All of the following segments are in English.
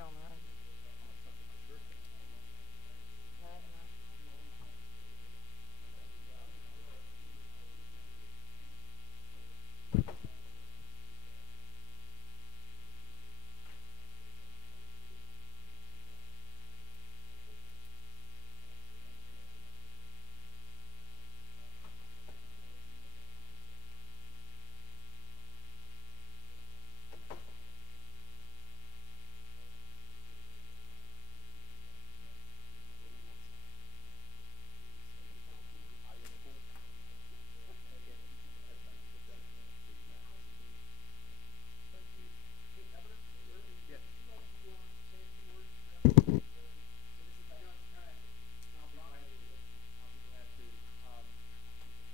on the road. No, no.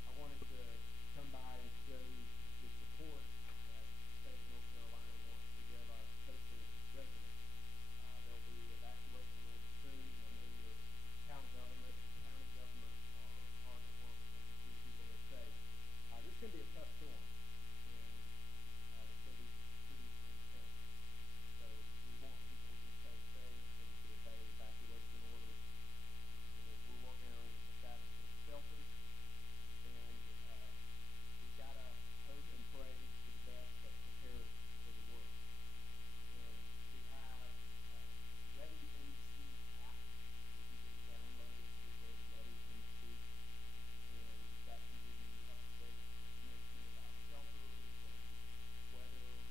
I wanted to come by and show the support that the state of North Carolina wants to give our coastal residents. There'll be evacuation orders soon. I know your county government are hard at work making sure people are safe. This is going to be a tough storm, and it's going to be pretty intense. So we want people to stay safe and to obey evacuation orders. We're working on establishing shelters, and we've got to hope and pray for the best but prepare for the worst. And we have Ready NC app that you can download. Just go to Ready NC, and that can give you up-to-date information about shelters and weather and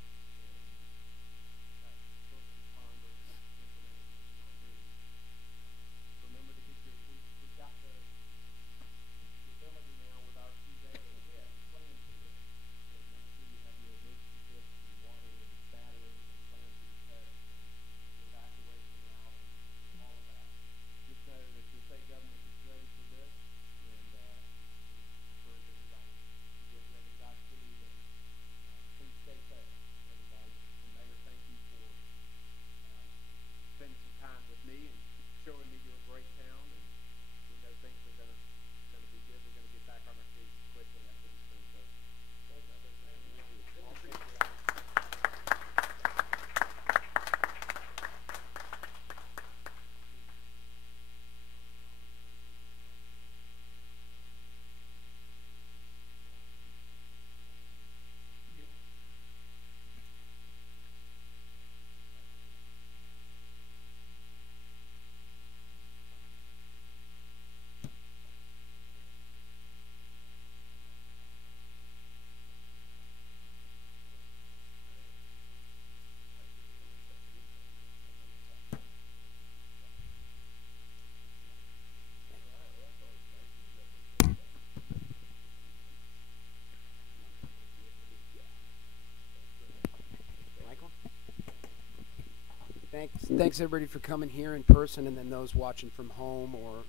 first responder information that you might need. Remember to get we've got the ability now with our available kit to plan for this. So make sure you have your emergency kits and water and batteries and plan for your pets and evacuation routes and all of that. Just know that your state government is ready for this, and encourage everybody to get ready. Godspeed, and please stay safe, everybody. And Mayor, thank you for spending some time with me and showing me your great town, and we know things are gonna be good. We're gonna get back on our feet quickly after this thing's over. Thank you. All appreciate it. Michael? Thanks everybody for coming here in person, and then those watching from home or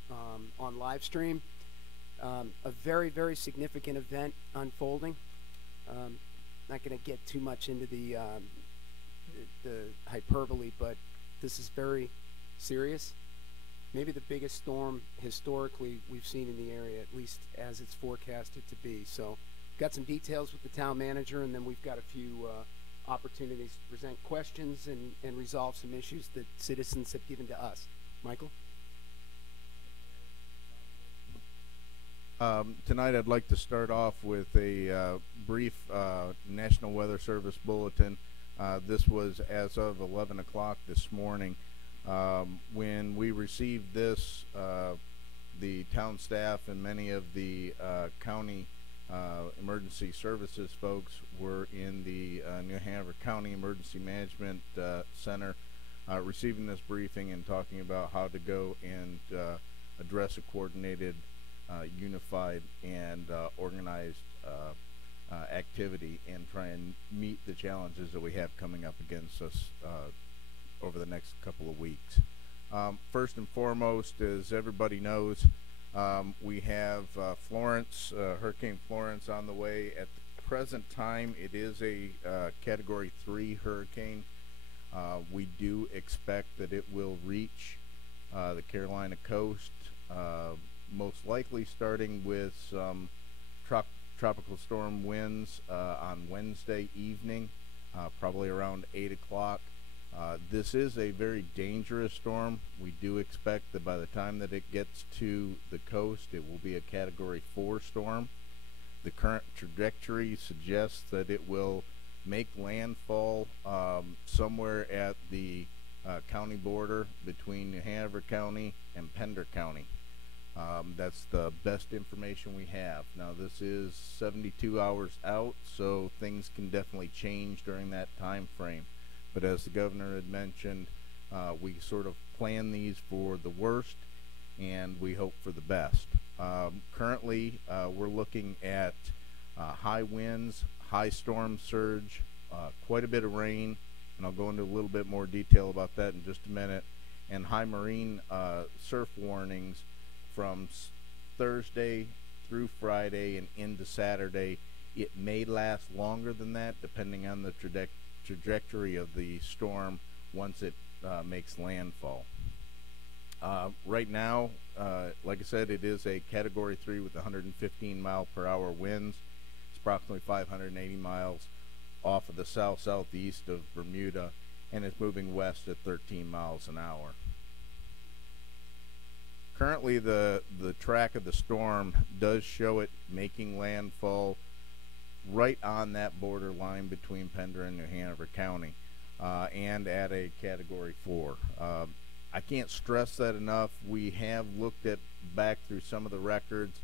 on live stream. A very, very significant event unfolding. Not going to get too much into the hyperbole, but this is very serious. Maybe the biggest storm historically we've seen in the area, at least as it's forecasted to be. So, got some details with the town manager, and then we've got a few opportunities to present questions and resolve some issues that citizens have given to us. Michael? Tonight I'd like to start off with a brief National Weather Service bulletin. This was as of 11 o'clock this morning. When we received this, the town staff and many of the county emergency services folks were in the New Hanover County Emergency Management Center receiving this briefing and talking about how to go and address a coordinated, unified, and organized activity and try and meet the challenges that we have coming up against us over the next couple of weeks. First and foremost, as everybody knows, we have Florence, Hurricane Florence on the way. At the present time, it is a Category 3 hurricane. We do expect that it will reach the Carolina coast, most likely starting with some tropical storm winds on Wednesday evening, probably around 8 o'clock. This is a very dangerous storm. We do expect that by the time that it gets to the coast, it will be a Category 4 storm. The current trajectory suggests that it will make landfall somewhere at the county border between New Hanover County and Pender County. That's the best information we have. Now, this is 72 hours out, so things can definitely change during that time frame. But as the governor had mentioned, we sort of plan these for the worst, and we hope for the best. Currently, we're looking at high winds, high storm surge, quite a bit of rain, and I'll go into a little bit more detail about that in just a minute, and high marine surf warnings from Thursday through Friday and into Saturday. It may last longer than that depending on the trajectory of the storm once it makes landfall. Right now, like I said, it is a Category 3 with 115 mile per hour winds. It's approximately 580 miles off of the southeast of Bermuda, and it's moving west at 13 miles an hour. Currently, the track of the storm does show it making landfall right on that borderline between Pender and New Hanover County, and at a Category 4. I can't stress that enough. We have looked back through some of the records.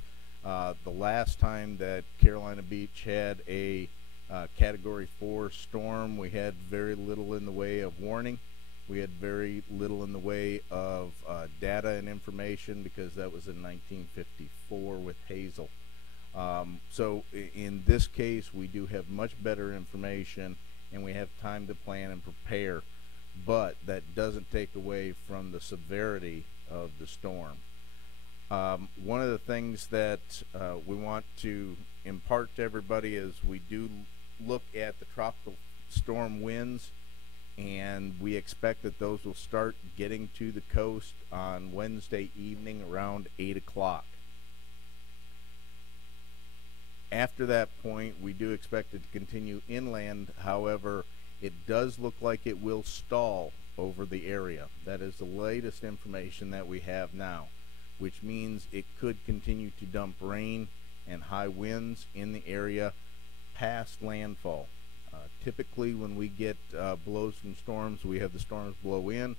The last time that Carolina Beach had a Category 4 storm, we had very little in the way of warning. We had very little in the way of data and information because that was in 1954 with Hazel. So in this case, we do have much better information and we have time to plan and prepare, but that doesn't take away from the severity of the storm. One of the things that we want to impart to everybody is we do look at the tropical storm winds, and we expect that those will start getting to the coast on Wednesday evening around 8 o'clock. After that point, we do expect it to continue inland. However, it does look like it will stall over the area. That is the latest information that we have now, which means it could continue to dump rain and high winds in the area past landfall. Typically, when we get blows from storms, we have the storms blow in,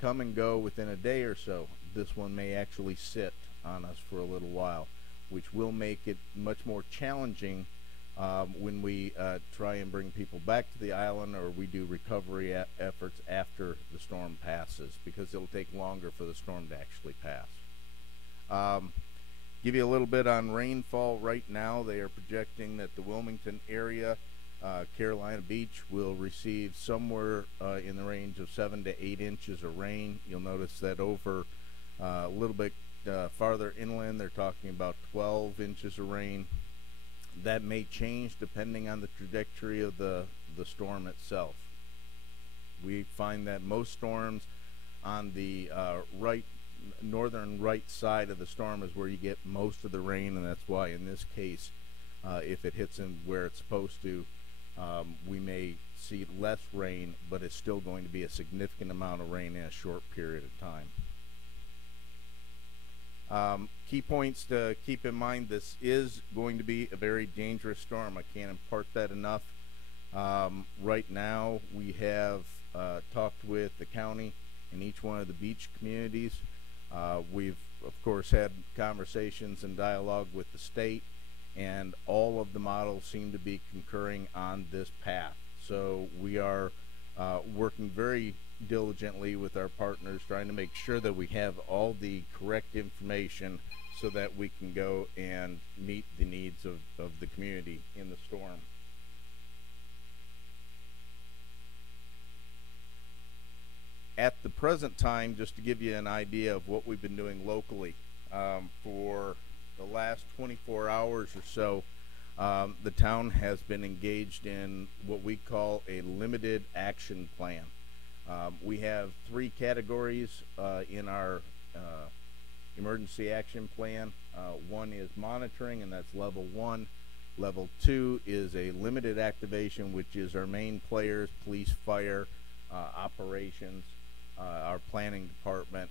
come and go within a day or so. This one may actually sit on us for a little while, which will make it much more challenging when we try and bring people back to the island, or we do recovery efforts after the storm passes, because it'll take longer for the storm to actually pass. Give you a little bit on rainfall right now. They are projecting that the Wilmington area, Carolina Beach, will receive somewhere in the range of 7 to 8 inches of rain. You'll notice that over a little bit farther inland, they're talking about 12 inches of rain. That may change depending on the trajectory of the storm itself. We find that most storms on the northern right side of the storm is where you get most of the rain, and that's why in this case, if it hits in where it's supposed to, we may see less rain, but it's still going to be a significant amount of rain in a short period of time. Key points to keep in mind: this is going to be a very dangerous storm. I can't impart that enough. Right now, we have talked with the county and each one of the beach communities. We've, of course, had conversations and dialogue with the state, and all of the models seem to be concurring on this path. So we are working very diligently with our partners, trying to make sure that we have all the correct information so that we can go and meet the needs of the community in the storm. At the present time, just to give you an idea of what we've been doing locally, for the last 24 hours or so, the town has been engaged in what we call a limited action plan. We have 3 categories in our emergency action plan. One is monitoring, and that's level 1. Level 2 is a limited activation, which is our main players, police, fire, operations, our planning department,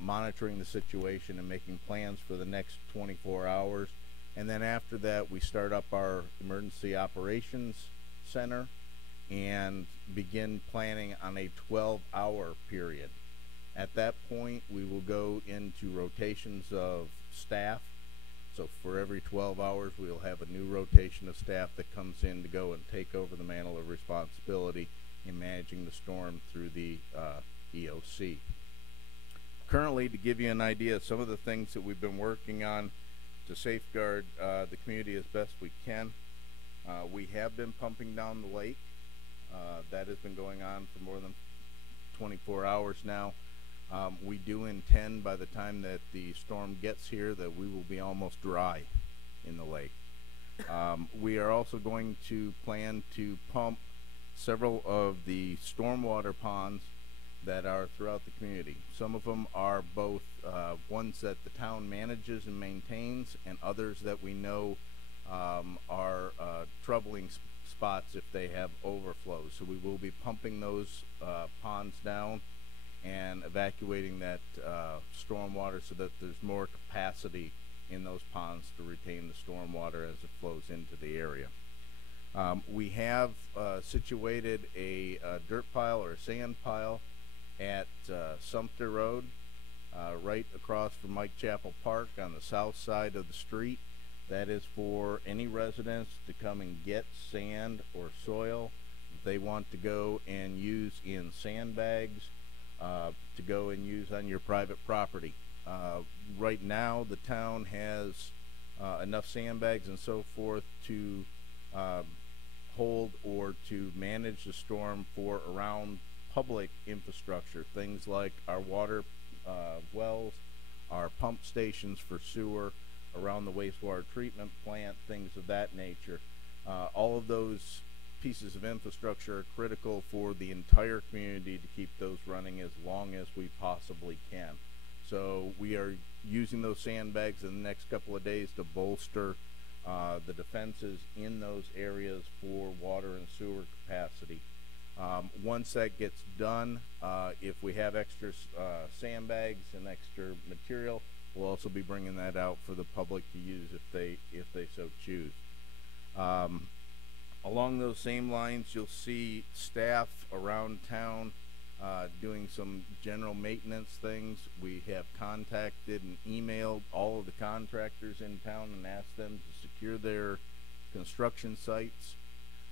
monitoring the situation and making plans for the next 24 hours. And then after that, we start up our emergency operations center and begin planning on a 12-hour period. At that point, we will go into rotations of staff. So for every 12 hours, we'll have a new rotation of staff that comes in to go and take over the mantle of responsibility in managing the storm through the EOC. Currently, to give you an idea of some of the things that we've been working on to safeguard the community as best we can, we have been pumping down the lake. That has been going on for more than 24 hours now. We do intend by the time that the storm gets here that we will be almost dry in the lake. We are also going to plan to pump several of the stormwater ponds that are throughout the community. Some of them are both ones that the town manages and maintains, and others that we know are troubling spots if they have overflows. So we will be pumping those ponds down and evacuating that stormwater so that there's more capacity in those ponds to retain the stormwater as it flows into the area. We have situated a dirt pile or a sand pile at Sumter Road, right across from Mike Chapel Park on the south side of the street. That is for any residents to come and get sand or soil that they want to go and use in sandbags to go and use on your private property. Right now, the town has enough sandbags and so forth to hold or to manage the storm for around public infrastructure, things like our water wells, our pump stations for sewer, around the wastewater treatment plant, things of that nature. All of those pieces of infrastructure are critical for the entire community to keep those running as long as we possibly can. So we are using those sandbags in the next couple of days to bolster the defenses in those areas for water and sewer capacity. Once that gets done, if we have extra sandbags and extra material, we'll also be bringing that out for the public to use if they so choose. Along those same lines, you'll see staff around town doing some general maintenance things. We have contacted and emailed all of the contractors in town and asked them to secure their construction sites,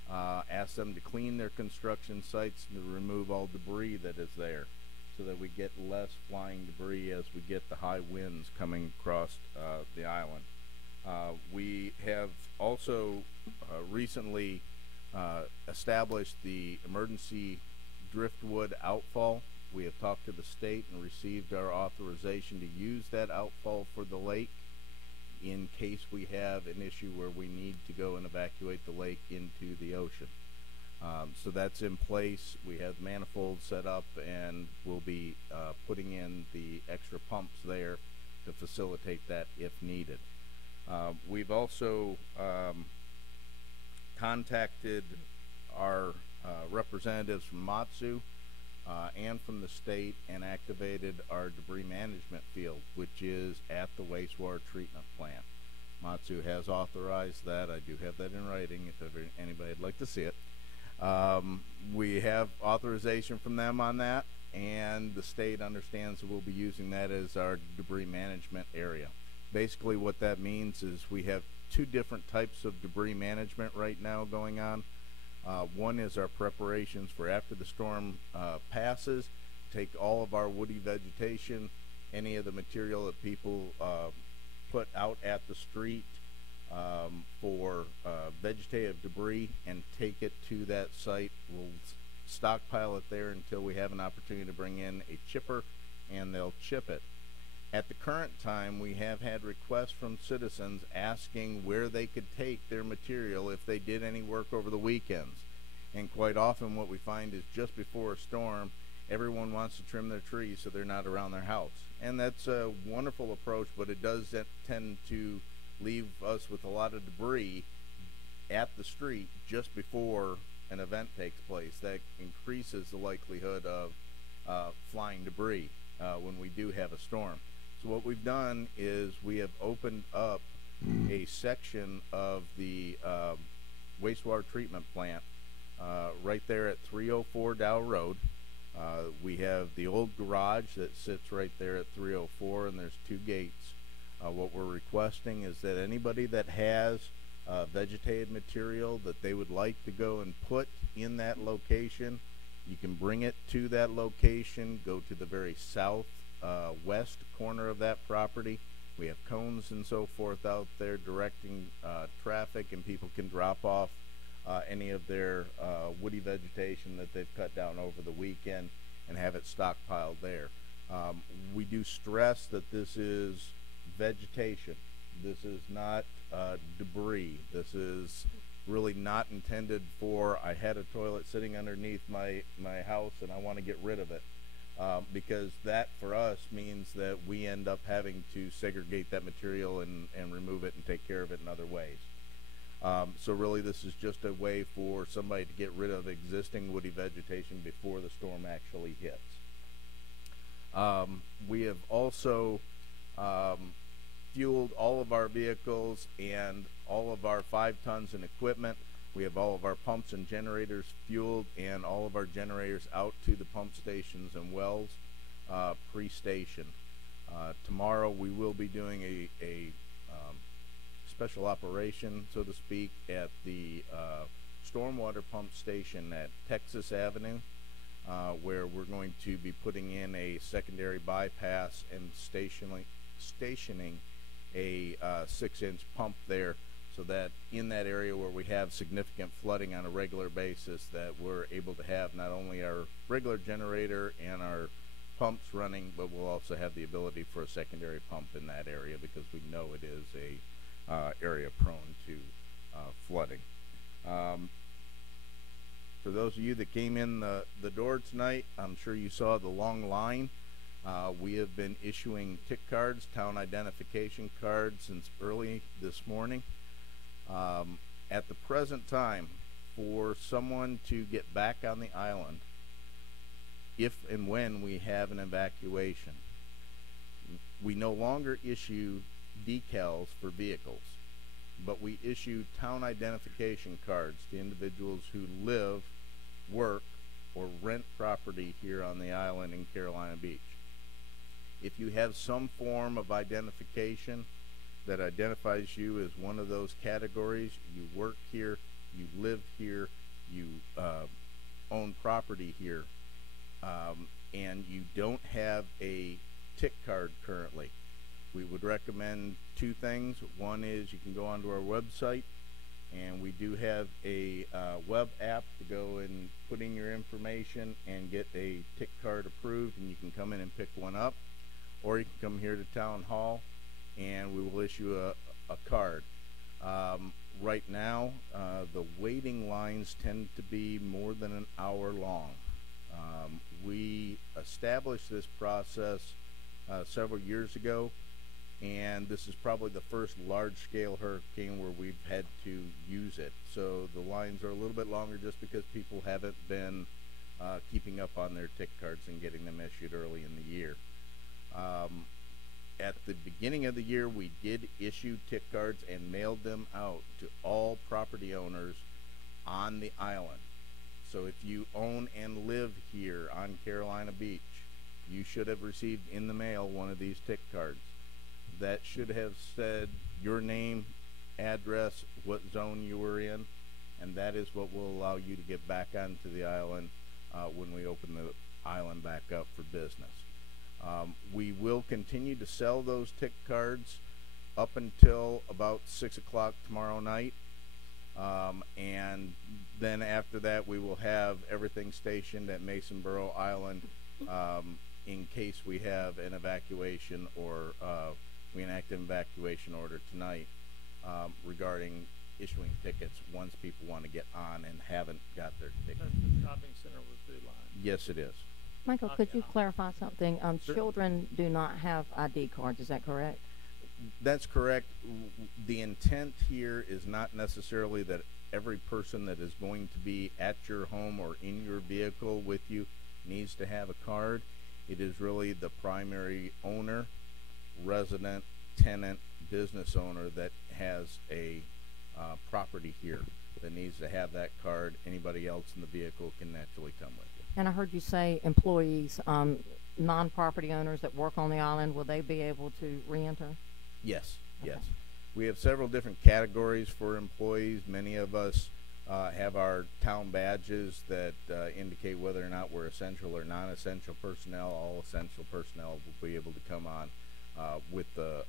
ask them to clean their construction sites and to remove all debris that is there, so that we get less flying debris as we get the high winds coming across the island. We have also recently established the emergency driftwood outfall. We have talked to the state and received our authorization to use that outfall for the lake in case we have an issue where we need to go and evacuate the lake into the ocean. So that's in place. We have manifolds set up, and we'll be putting in the extra pumps there to facilitate that if needed. We've also contacted our representatives from Matsu and from the state and activated our debris management field, which is at the wastewater treatment plant. Matsu has authorized that. I do have that in writing if ever anybody would like to see it. We have authorization from them on that, and the state understands that we'll be using that as our debris management area. Basically what that means is we have two different types of debris management right now going on. One is our preparations for after the storm passes, take all of our woody vegetation, any of the material that people put out at the street for vegetative debris, and take it to that site. We'll stockpile it there until we have an opportunity to bring in a chipper, and they'll chip it. At the current time, we have had requests from citizens asking where they could take their material if they did any work over the weekends. And quite often what we find is just before a storm, everyone wants to trim their trees so they're not around their house. And that's a wonderful approach, but it does tend to leave us with a lot of debris at the street just before an event takes place, that increases the likelihood of flying debris when we do have a storm. So what we've done is we have opened up a section of the wastewater treatment plant right there at 304 Dow Road. We have the old garage that sits right there at 304, and there's 2 gates. What we're requesting is that anybody that has vegetated material that they would like to go and put in that location, you can bring it to that location, go to the very south west corner of that property. We have cones and so forth out there directing traffic, and people can drop off any of their woody vegetation that they've cut down over the weekend and have it stockpiled there. We do stress that this is vegetation. This is not debris. This is really not intended for, I had a toilet sitting underneath my house and I want to get rid of it. Because that for us means that we end up having to segregate that material and remove it and take care of it in other ways. So really this is just a way for somebody to get rid of existing woody vegetation before the storm actually hits. We have also fueled all of our vehicles and all of our 5 tons in equipment. We have all of our pumps and generators fueled, and all of our generators out to the pump stations and wells pre-station. Tomorrow we will be doing a special operation, so to speak, at the stormwater pump station at Texas Avenue, where we're going to be putting in a secondary bypass and stationing a 6-inch pump there, so that in that area where we have significant flooding on a regular basis, that we're able to have not only our regular generator and our pumps running, but we'll also have the ability for a secondary pump in that area, because we know it is a area prone to flooding. For those of you that came in the door tonight, I'm sure you saw the long line. We have been issuing tick cards, town identification cards, since early this morning. At the present time, for someone to get back on the island, if and when we have an evacuation, we no longer issue decals for vehicles, but we issue town identification cards to individuals who live, work, or rent property here on the island in Carolina Beach. If you have some form of identification that identifies you as one of those categories, you work here, you live here, you own property here, and you don't have a tick card currently, we would recommend 2 things. One is you can go onto our website, and we do have a web app to go and put in your information and get a tick card approved, and you can come in and pick one up, or you can come here to Town Hall and we will issue a card. Right now, the waiting lines tend to be more than an hour long. We established this process several years ago, and this is probably the first large-scale hurricane where we've had to use it. So the lines are a little bit longer just because people haven't been keeping up on their tick cards and getting them issued early in the year. At the beginning of the year, we did issue tick cards and mailed them out to all property owners on the island. So if you own and live here on Carolina Beach, you should have received in the mail one of these tick cards. That should have said your name, address, what zone you were in, and that is what will allow you to get back onto the island when we open the island back up for business. We will continue to sell those tick cards up until about 6 o'clock tomorrow night, and then after that we will have everything stationed at Masonboro Island in case we have an evacuation or we enact an evacuation order tonight regarding issuing tickets once people want to get on and haven't got their tickets. That's the shopping center with Food Line. Yes, it is. Michael, could you Okay. clarify something? Sure. Children do not have ID cards, is that correct? That's correct. The intent here is not necessarily that every person that is going to be at your home or in your vehicle with you needs to have a card. It is really the primary owner, resident, tenant, business owner that has a property here that needs to have that card. Anybody else in the vehicle can naturally come with you. And I heard you say employees, non-property owners that work on the island, will they be able to re-enter? Yes, Okay. yes. We have several different categories for employees. Many of us have our town badges that indicate whether or not we're essential or non-essential personnel. All essential personnel will be able to come on with the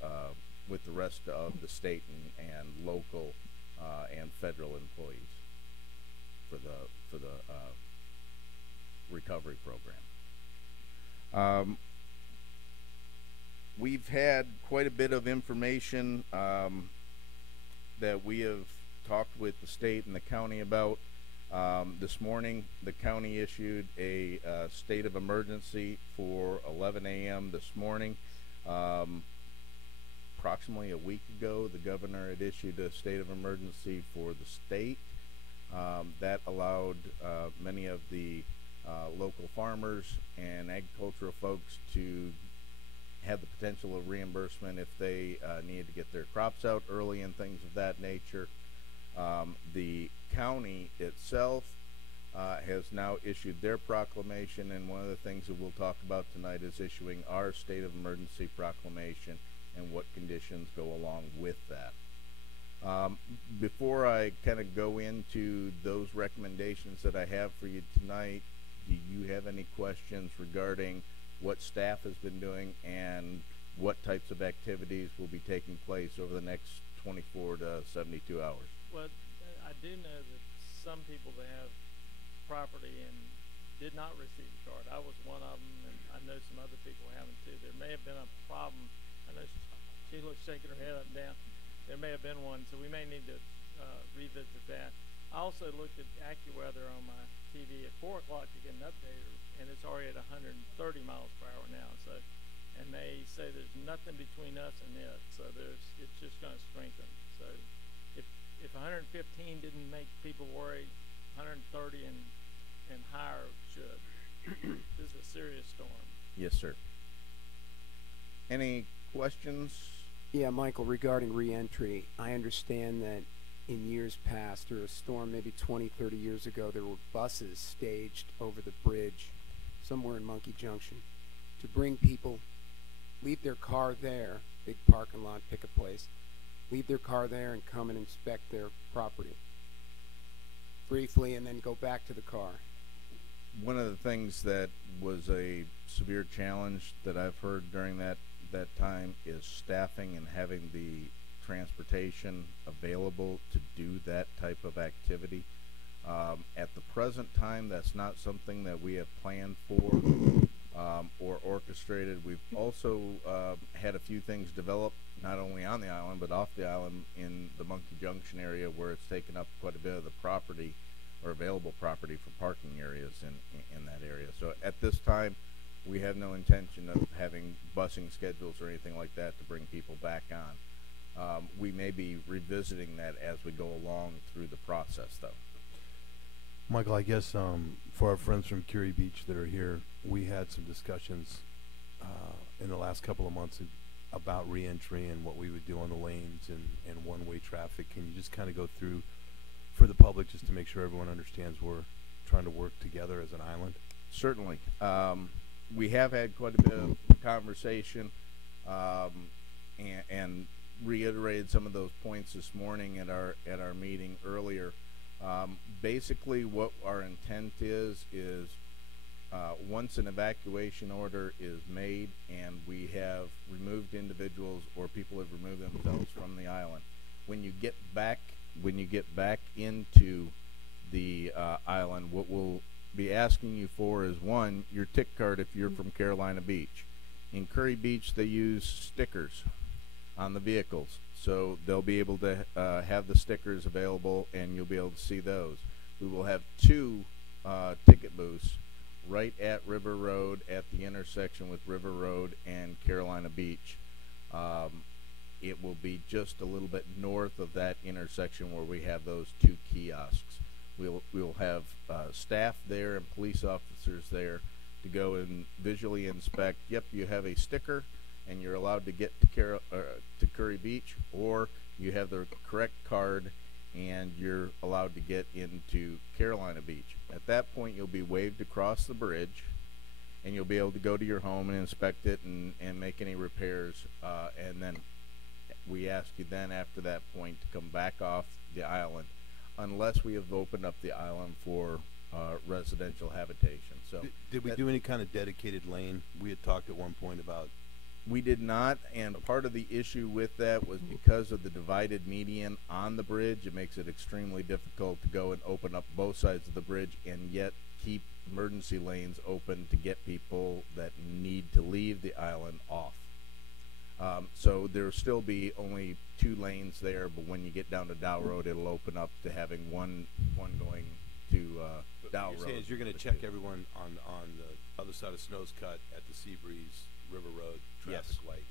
rest of the state and local and federal employees for the recovery program. We've had quite a bit of information that we have talked with the state and the county about. This morning, the county issued a state of emergency for 11 a.m. this morning. Approximately a week ago, the governor had issued a state of emergency for the state. That allowed many of the local farmers and agricultural folks to have the potential of reimbursement if they needed to get their crops out early and things of that nature. The county itself has now issued their proclamation, and one of the things that we'll talk about tonight is issuing our state of emergency proclamation and what conditions go along with that. Before I kind of go into those recommendations that I have for you tonight, do you have any questions regarding what staff has been doing and what types of activities will be taking place over the next 24 to 72 hours? Well, I do know that some people that have property and did not receive a card. I was one of them, and I know some other people haven't too. There may have been a problem. I know Sheila's shaking her head up and down. There may have been one, so we may need to revisit that. I also looked at AccuWeather on my TV at 4 o'clock to get an update, and it's already at 130 miles per hour now. So, and they say there's nothing between us and it, so it's just going to strengthen. So, if 115 didn't make people worry, 130 and higher should. This is a serious storm. Yes, sir. Any questions? Yeah, Michael, regarding reentry, I understand that in years past, or a storm maybe 20, 30 years ago, there were buses staged over the bridge somewhere in Monkey Junction to bring people, leave their car there, big parking lot, pick a place, leave their car there and come and inspect their property briefly and then go back to the car. One of the things that was a severe challenge that I've heard during that time is staffing and having the transportation available to do that type of activity. At the present time, that's not something that we have planned for or orchestrated. We've also had a few things develop, not only on the island, but off the island in the Monkey Junction area, where it's taken up quite a bit of the property or available property for parking areas in that area. So at this time, we have no intention of having busing schedules or anything like that to bring people back on. We may be revisiting that as we go along through the process, though. Michael, I guess for our friends from Curie Beach that are here, we had some discussions in the last couple of months about reentry and what we would do on the lanes and one-way traffic. Can you just kind of go through for the public just to make sure everyone understands we're trying to work together as an island? Certainly. We have had quite a bit of conversation and reiterated some of those points this morning at our meeting earlier. Basically, what our intent is once an evacuation order is made and we have removed individuals or people have removed themselves from the island, when you get back into the island, what we'll be asking you for is, one, your tick card if you're from Carolina Beach. In Curry Beach, they use stickers on the vehicles, so they'll be able to have the stickers available and you'll be able to see those. We will have 2 ticket booths right at River Road at the intersection with River Road and Carolina Beach. it will be just a little bit north of that intersection where we have those 2 kiosks. We'll have staff there and police officers there to go and visually inspect. Yep, you have a sticker and you're allowed to get to Curry Beach, or you have the correct card and you're allowed to get into Carolina Beach. At that point, you'll be waved across the bridge, and you'll be able to go to your home and inspect it and make any repairs. And then we ask you then after that point to come back off the island, unless we have opened up the island for residential habitation. So Did we do any kind of dedicated lane? We had talked at one point about. we did not, and part of the issue with that was because of the divided median on the bridge. It makes it extremely difficult to go and open up both sides of the bridge and yet keep emergency lanes open to get people that need to leave the island off. So there'll still be only 2 lanes there, but when you get down to Dow Road, it'll open up to having one going to Dow What you're Road. saying is you're going to check everyone on the other side of Snow's Cut at the Seabreeze River Road traffic Yes. light,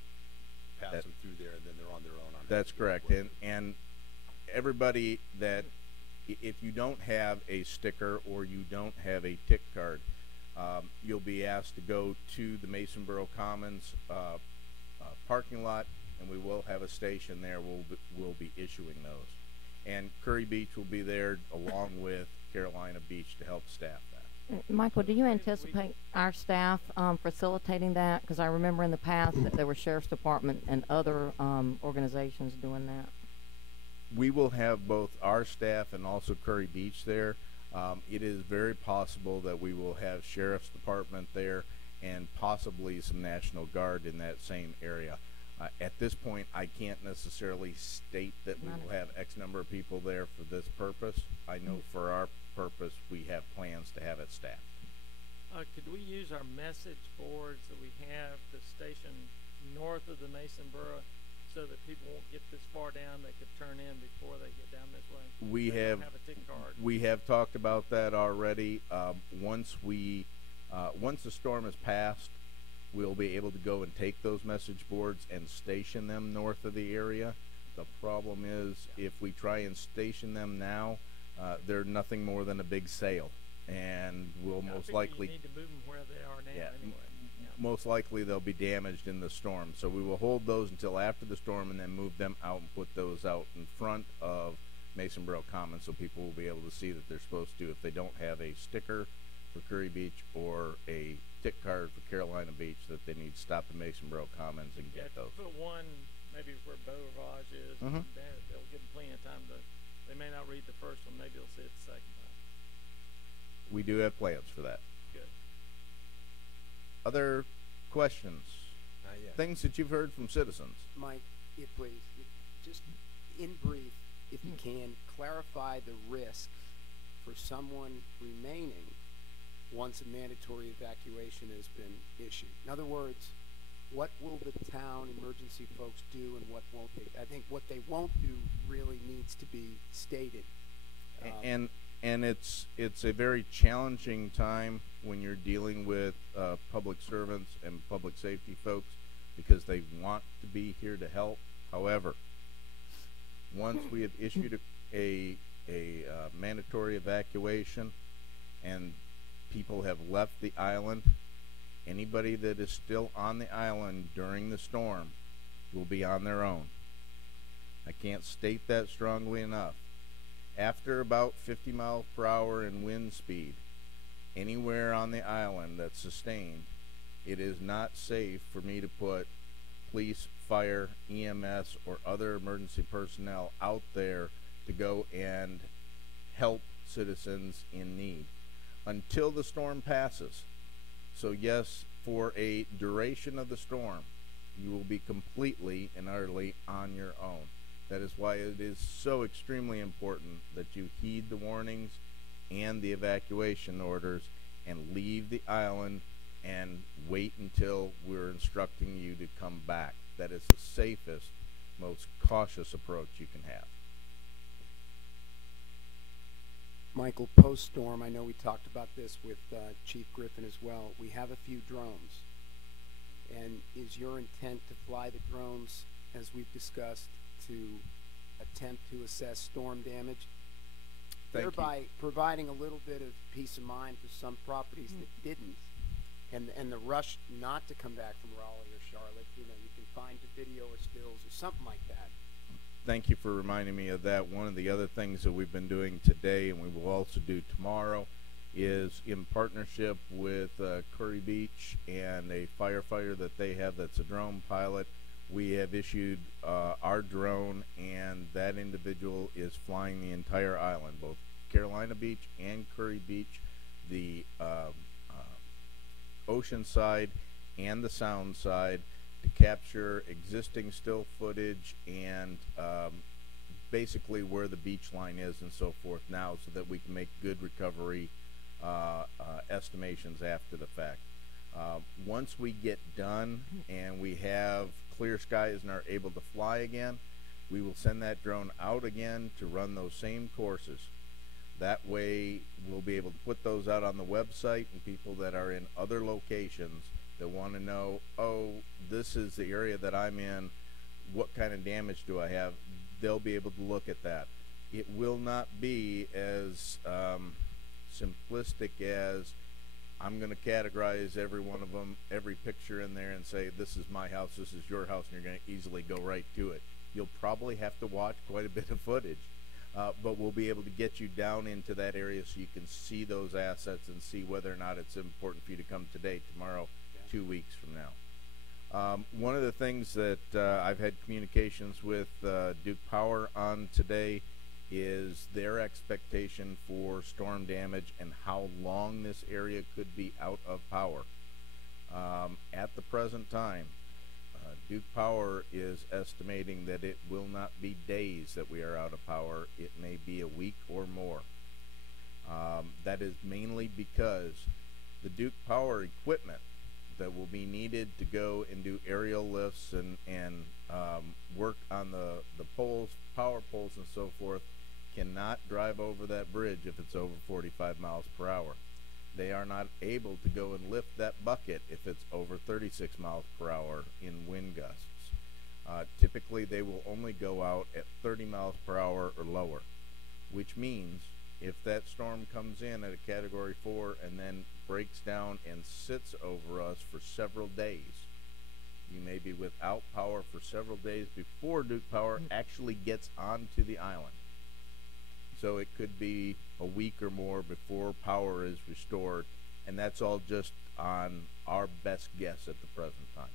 pass That- them through there, and then they're on their own. On That's how to correct, get work. and everybody that, if you don't have a sticker or you don't have a tick card, you'll be asked to go to the Masonboro Commons parking lot, and we will have a station there. We'll be issuing those, and Curry Beach will be there along with Carolina Beach to help staff that. Michael, do you anticipate our staff facilitating that? Because I remember in the past that there were sheriff's department and other organizations doing that. We will have both our staff and also Curry Beach there. It is very possible that we will have sheriff's department there and possibly some National Guard in that same area. At this point, I can't necessarily state that we will have X number of people there for this purpose. I know for our purpose, we have plans to have it staffed. Could we use our message boards that we have the station north of the Masonboro so that people won't get this far down, they could turn in before they get down this way? We They don't have have a tick card. We have talked about that already. Once the storm has passed, we'll be able to go and take those message boards and station them north of the area. The problem is, if we try and station them now, they're nothing more than a big sail, and we'll I most figure likely, you need to move them where they are now yeah, anyway. Yeah. most likely they'll be damaged in the storm. So we will hold those until after the storm and then move them out and put those out in front of Masonboro Commons so people will be able to see that they're supposed to. If they don't have a sticker for Curry Beach or a tick card for Carolina Beach, that they need to stop at Masonboro Commons and Yeah, get if those. you put one maybe where Beau Rivage is, Mhm. they'll give them plenty of time to. They may not read the first one, maybe they'll see it the second time. We do have plans for that. Good. Other questions? Not yet. Things that you've heard from citizens? Mike, please, just in brief, if you can, clarify the risk for someone remaining once a mandatory evacuation has been issued. In other words, what will the town emergency folks do and what won't they? I think what they won't do really needs to be stated. And it's a very challenging time when you're dealing with public servants and public safety folks because they want to be here to help. However, once we have issued a mandatory evacuation and people have left the island, anybody that is still on the island during the storm will be on their own. I can't state that strongly enough. After about 50 miles per hour in wind speed, anywhere on the island that's sustained, it is not safe for me to put police, fire, EMS, or other emergency personnel out there to go and help citizens in need until the storm passes. So yes, for a duration of the storm, you will be completely and utterly on your own. That is why it is so extremely important that you heed the warnings and the evacuation orders and leave the island and wait until we're instructing you to come back. That is the safest, most cautious approach you can have. Michael, post-storm, I know we talked about this with Chief Griffin as well. We have a few drones. And is your intent to fly the drones as we've discussed, to attempt to assess storm damage, Thank you. thereby providing a little bit of peace of mind for some properties that didn't, and the rush not to come back from Raleigh or Charlotte. You know, you can find the video or stills or something like that. Thank you for reminding me of that. One of the other things that we've been doing today, and we will also do tomorrow, is in partnership with Curry Beach and a firefighter that they have that's a drone pilot. We have issued our drone, and that individual is flying the entire island, both Carolina Beach and Curry Beach, the ocean side and the sound side, to capture existing still footage and basically where the beach line is and so forth now, so that we can make good recovery estimations after the fact. Once we get done and we have clear skies and are able to fly again, we will send that drone out again to run those same courses. That way we'll be able to put those out on the website, and people that are in other locations that want to know, oh, this is the area that I'm in, what kind of damage do I have, they'll be able to look at that. It will not be as simplistic as I'm going to categorize every one of them, every picture in there, and say, this is my house, this is your house, and you're going to easily go right to it. You'll probably have to watch quite a bit of footage, but we'll be able to get you down into that area so you can see those assets and see whether or not it's important for you to come today, tomorrow, 2 weeks from now. One of the things that I've had communications with Duke Power on today is their expectation for storm damage and how long this area could be out of power. At the present time, Duke Power is estimating that it will not be days that we are out of power. It may be a week or more. That is mainly because the Duke Power equipment that will be needed to go and do aerial lifts and work on the poles, power poles and so forth, cannot drive over that bridge if it's over 45 miles per hour. They are not able to go and lift that bucket if it's over 36 miles per hour in wind gusts. Typically they will only go out at 30 miles per hour or lower, which means if that storm comes in at a category 4 and then breaks down and sits over us for several days, you may be without power for several days before Duke Power actually gets onto the island. So it could be a week or more before power is restored, and that's all just on our best guess at the present time.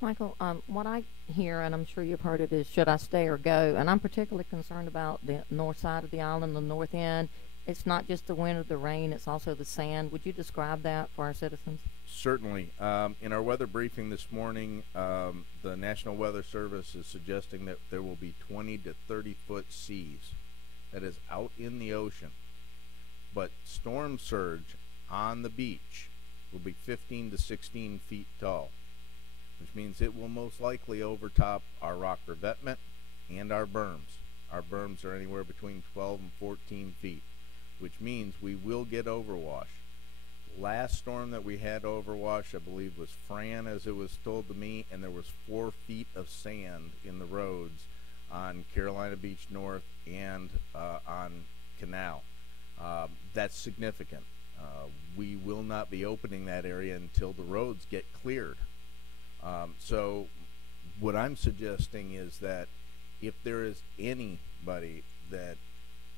Michael, what I hear, and I'm sure you've heard it, is should I stay or go? And I'm particularly concerned about the north side of the island, the north end. It's not just the wind or the rain, it's also the sand. Would you describe that for our citizens? Certainly. In our weather briefing this morning, the National Weather Service is suggesting that there will be 20 to 30 foot seas. That is out in the ocean. But storm surge on the beach will be 15 to 16 feet tall, which means it will most likely overtop our rock revetment and our berms. Our berms are anywhere between 12 and 14 feet, which means we will get overwash. Last storm that we had overwash, I believe, was Fran, as it was told to me, and there was 4 feet of sand in the roads on Carolina Beach North and on Canal. That's significant. We will not be opening that area until the roads get cleared. So what I'm suggesting is that if there is anybody that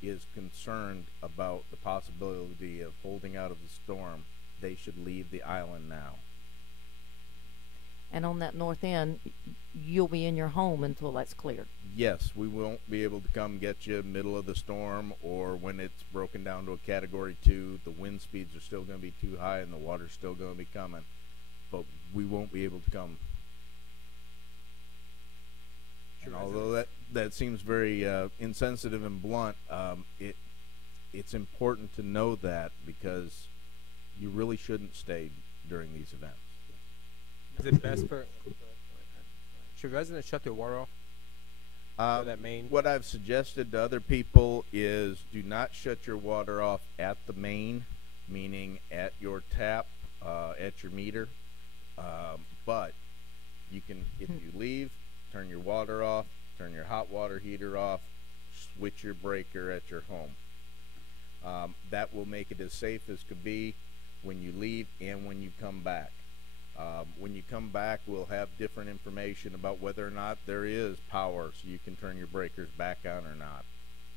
is concerned about the possibility of holding out of the storm, they should leave the island now. And on that north end, you'll be in your home until that's cleared. Yes, we won't be able to come get you middle of the storm, or when it's broken down to a category 2, the wind speeds are still going to be too high and the water's still going to be coming, but we won't be able to come. And although that seems very insensitive and blunt, it's important to know that, because you really shouldn't stay during these events. Is it best for? Should residents shut their water off? For that main? What I've suggested to other people is do not shut your water off at the main, meaning at your tap, at your meter. But You can, if you leave, turn your water off, turn your hot water heater off, switch your breaker at your home. That will make it as safe as could be when you leave and when you come back. When you come back, we'll have different information about whether or not there is power, so you can turn your breakers back on or not.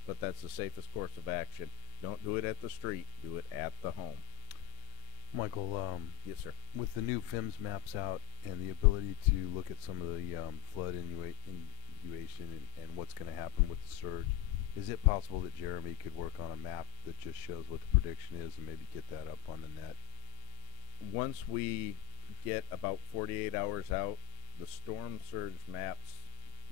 But that's the safest course of action. Don't do it at the street, do it at the home. Michael, Yes, sir. with the new FIMS maps out and the ability to look at some of the flood inundation and what's going to happen with the surge, is it possible that Jeremy could work on a map that just shows what the prediction is and maybe get that up on the net? Once we get about 48 hours out, the storm surge maps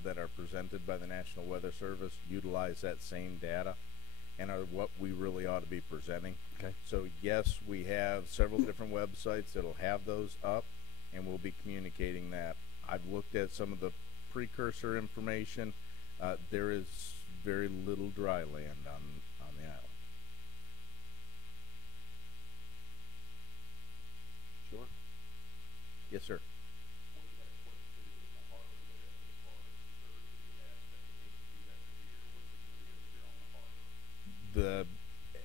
that are presented by the National Weather Service utilize that same data and are what we really ought to be presenting. Okay. So yes, we have several different websites that'll have those up, and we'll be communicating that. I've looked at some of the precursor information. There is very little dry land on the island. Sure. Yes, sir.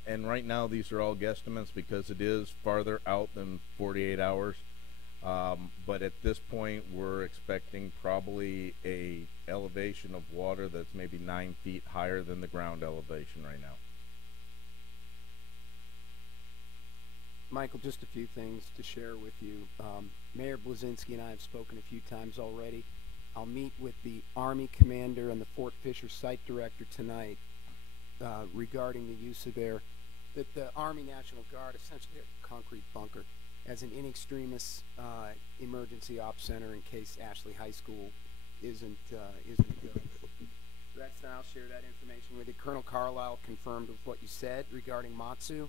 And right now these are all guesstimates because it is farther out than 48 hours. But at this point, we're expecting probably a elevation of water that's maybe 9 feet higher than the ground elevation right now. Michael, just a few things to share with you. Mayor Blazinski and I have spoken a few times already. I'll meet with the Army commander and the Fort Fisher site director tonight regarding the use of the Army National Guard, essentially a concrete bunker, as an in extremis emergency ops center in case Ashley High School isn't good. So I'll share that information with you. Colonel Carlisle confirmed with what you said regarding Matsu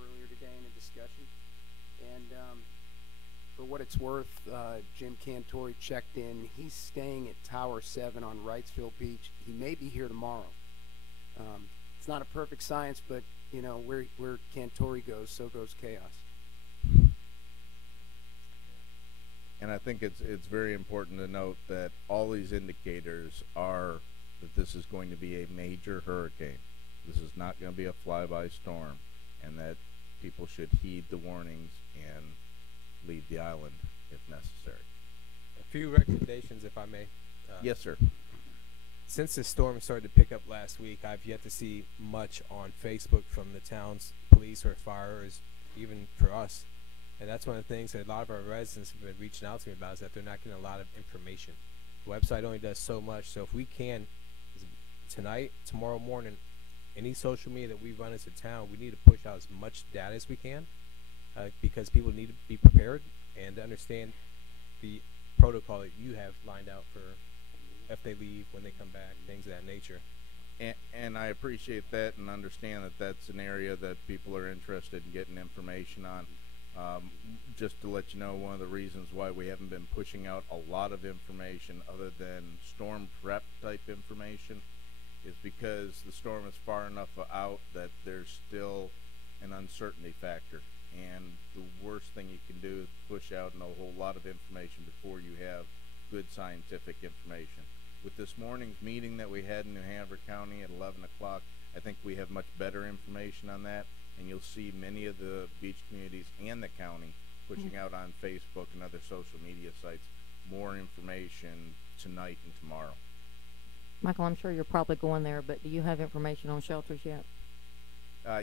earlier today in a discussion. And for what it's worth, Jim Cantori checked in. He's staying at Tower 7 on Wrightsville Beach. He may be here tomorrow. It's not a perfect science, but you know, where Cantori goes, so goes chaos. And I think it's very important to note that all these indicators are that this is going to be a major hurricane. This is not going to be a flyby storm, and that people should heed the warnings and leave the island if necessary. A few recommendations, if I may. Yes, sir. Since the storm started to pick up last week, I've yet to see much on Facebook from the town's police or fire, or even for us. And that's one of the things that a lot of our residents have been reaching out to me about, is that they're not getting a lot of information. The website only does so much. So if we can, tonight, tomorrow morning, any social media that we run as a town, we need to push out as much data as we can, because people need to be prepared and understand the protocol that you have lined out for if they leave, when they come back, things of that nature. And I appreciate that and understand that that's an area that people are interested in getting information on. Just to let you know, one of the reasons why we haven't been pushing out a lot of information other than storm prep type information is because the storm is far enough out that there's still an uncertainty factor. And the worst thing you can do is push out a whole lot of information before you have good scientific information. With this morning's meeting that we had in New Hanover County at 11 o'clock, I think we have much better information on that, and you'll see many of the beach communities and the county pushing out on Facebook and other social media sites more information tonight and tomorrow. Michael, I'm sure you're probably going there, but do you have information on shelters yet?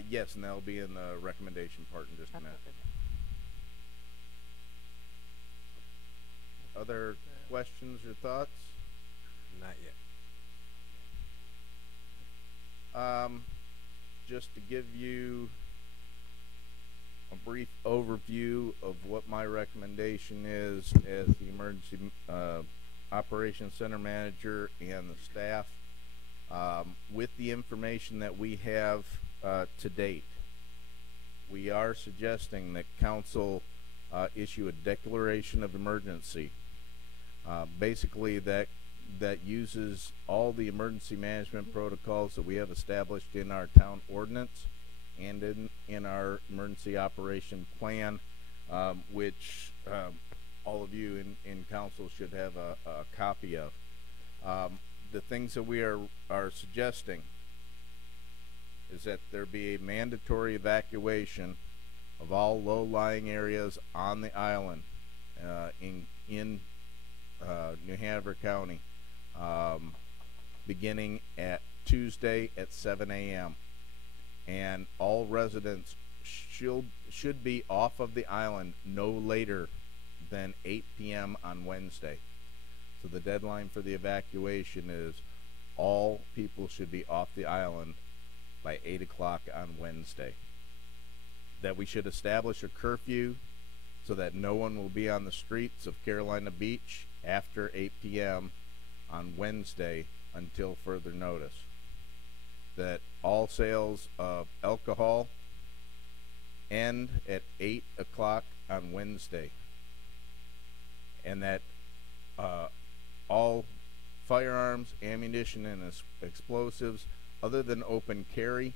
Yes, and that'll be in the recommendation part in just a minute. Other questions or thoughts? Not yet. Just to give you a brief overview of what my recommendation is as the Emergency Operations Center Manager and the staff, with the information that we have to date, we are suggesting that Council issue a declaration of emergency. Basically, that uses all the emergency management protocols that we have established in our town ordinance and in our emergency operation plan, which all of you in council should have a copy of. The things that we are suggesting is that there be a mandatory evacuation of all low-lying areas on the island in New Hanover County, beginning at Tuesday at 7 a.m. And all residents should be off of the island no later than 8 p.m. on Wednesday. So the deadline for the evacuation is all people should be off the island by 8 o'clock on Wednesday. That we should establish a curfew so that no one will be on the streets of Carolina Beach after 8 p.m. on Wednesday until further notice. That all sales of alcohol end at 8 o'clock on Wednesday. And that all firearms, ammunition, and explosives other than open carry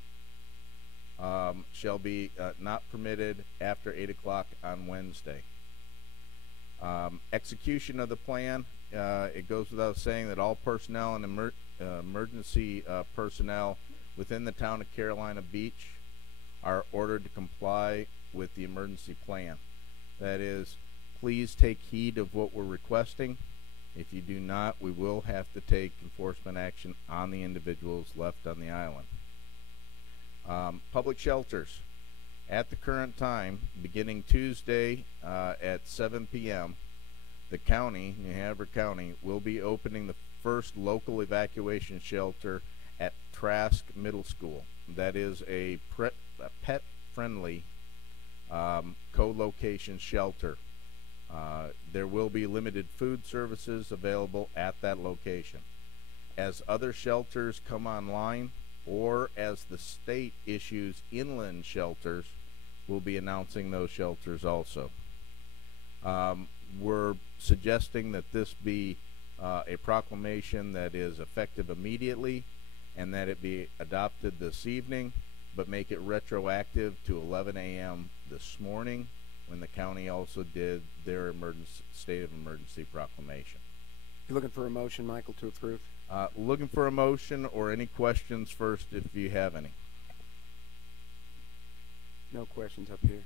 shall be not permitted after 8 o'clock on Wednesday. Execution of the plan, it goes without saying that all personnel and emergency personnel within the town of Carolina Beach are ordered to comply with the emergency plan. That is, please take heed of what we're requesting. If you do not, we will have to take enforcement action on the individuals left on the island. Public shelters. At the current time, beginning Tuesday at 7 p.m., the county, New Hanover County, will be opening the first local evacuation shelter at Trask Middle School. That is a pet-friendly co-location shelter. There will be limited food services available at that location. As other shelters come online, or as the state issues inland shelters, we'll be announcing those shelters also. We're suggesting that this be a proclamation that is effective immediately and that it be adopted this evening, but make it retroactive to 11 a.m. this morning, when the county also did their state of emergency proclamation. You're looking for a motion, Michael, to approve? Looking for a motion or any questions first if you have any. No questions up here.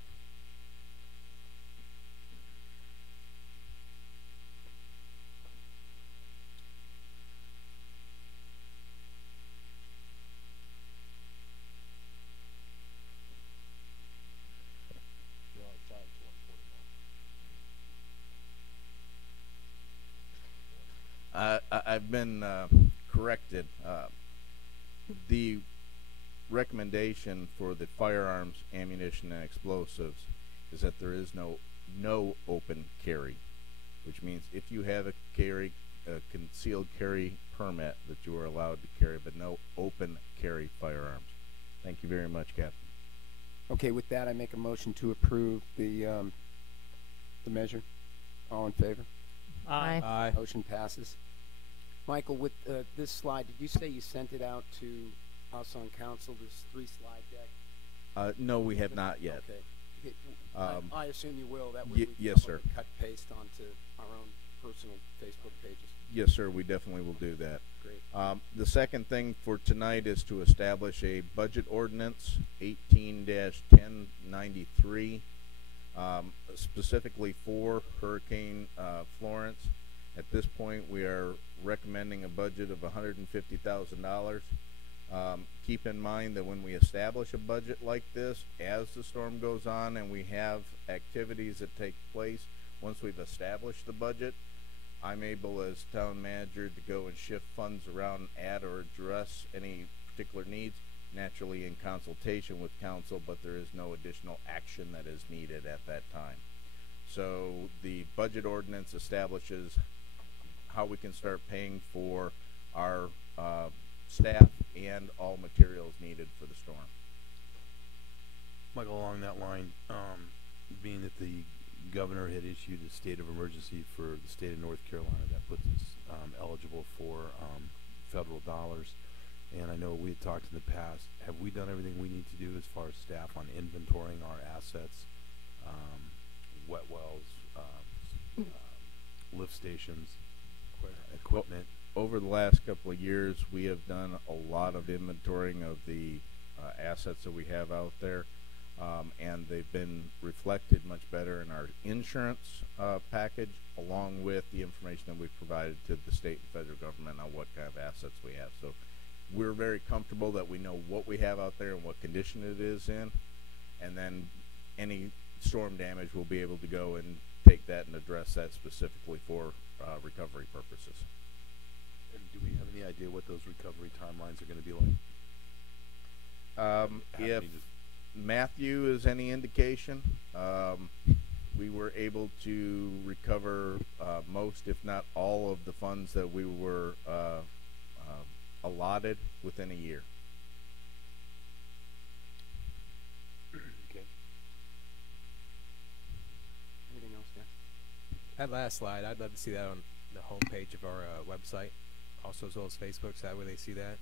I've been corrected. The recommendation for the firearms, ammunition, and explosives is that there is no open carry, which means if you have a concealed carry permit, that you are allowed to carry, but no open carry firearms. Thank you very much, Captain. Okay, with that, I make a motion to approve the measure. All in favor? Aye. Aye. Motion passes. Michael, with this slide, did you say you sent it out to us on council, this 3-slide deck? No, we have not yet. Okay. I assume you will. That way we can yes, sir. cut paste onto our own personal Facebook pages. Yes, sir, we definitely will do that. Great. The second thing for tonight is to establish a budget ordinance, 18-1093, specifically for Hurricane Florence. At this point, we are recommending a budget of $150,000. Keep in mind that when we establish a budget like this, as the storm goes on and we have activities that take place, once we've established the budget, I'm able as town manager to go and shift funds around, add or address any particular needs, naturally in consultation with council, but there is no additional action that is needed at that time. So the budget ordinance establishes how we can start paying for our staff and all materials needed for the storm. Michael, along that line, being that the governor had issued a state of emergency for the state of North Carolina, that puts us eligible for federal dollars. And I know we had talked in the past, have we done everything we need to do as far as staff on inventorying our assets, wet wells, lift stations, equipment. Over the last couple of years, we have done a lot of inventorying of the assets that we have out there, and they've been reflected much better in our insurance package, along with the information that we've provided to the state and federal government on what kind of assets we have. So we're very comfortable that we know what we have out there and what condition it is in, and then any storm damage, we'll be able to go and take that and address that specifically for recovery purposes. And do we have any idea what those recovery timelines are going to be like? If Matthew is any indication, we were able to recover most, if not all, of the funds that we were allotted within a year. Okay. Anything else, guys? That last slide, I'd love to see that on the homepage of our website, also as well as Facebook, so that way they see that.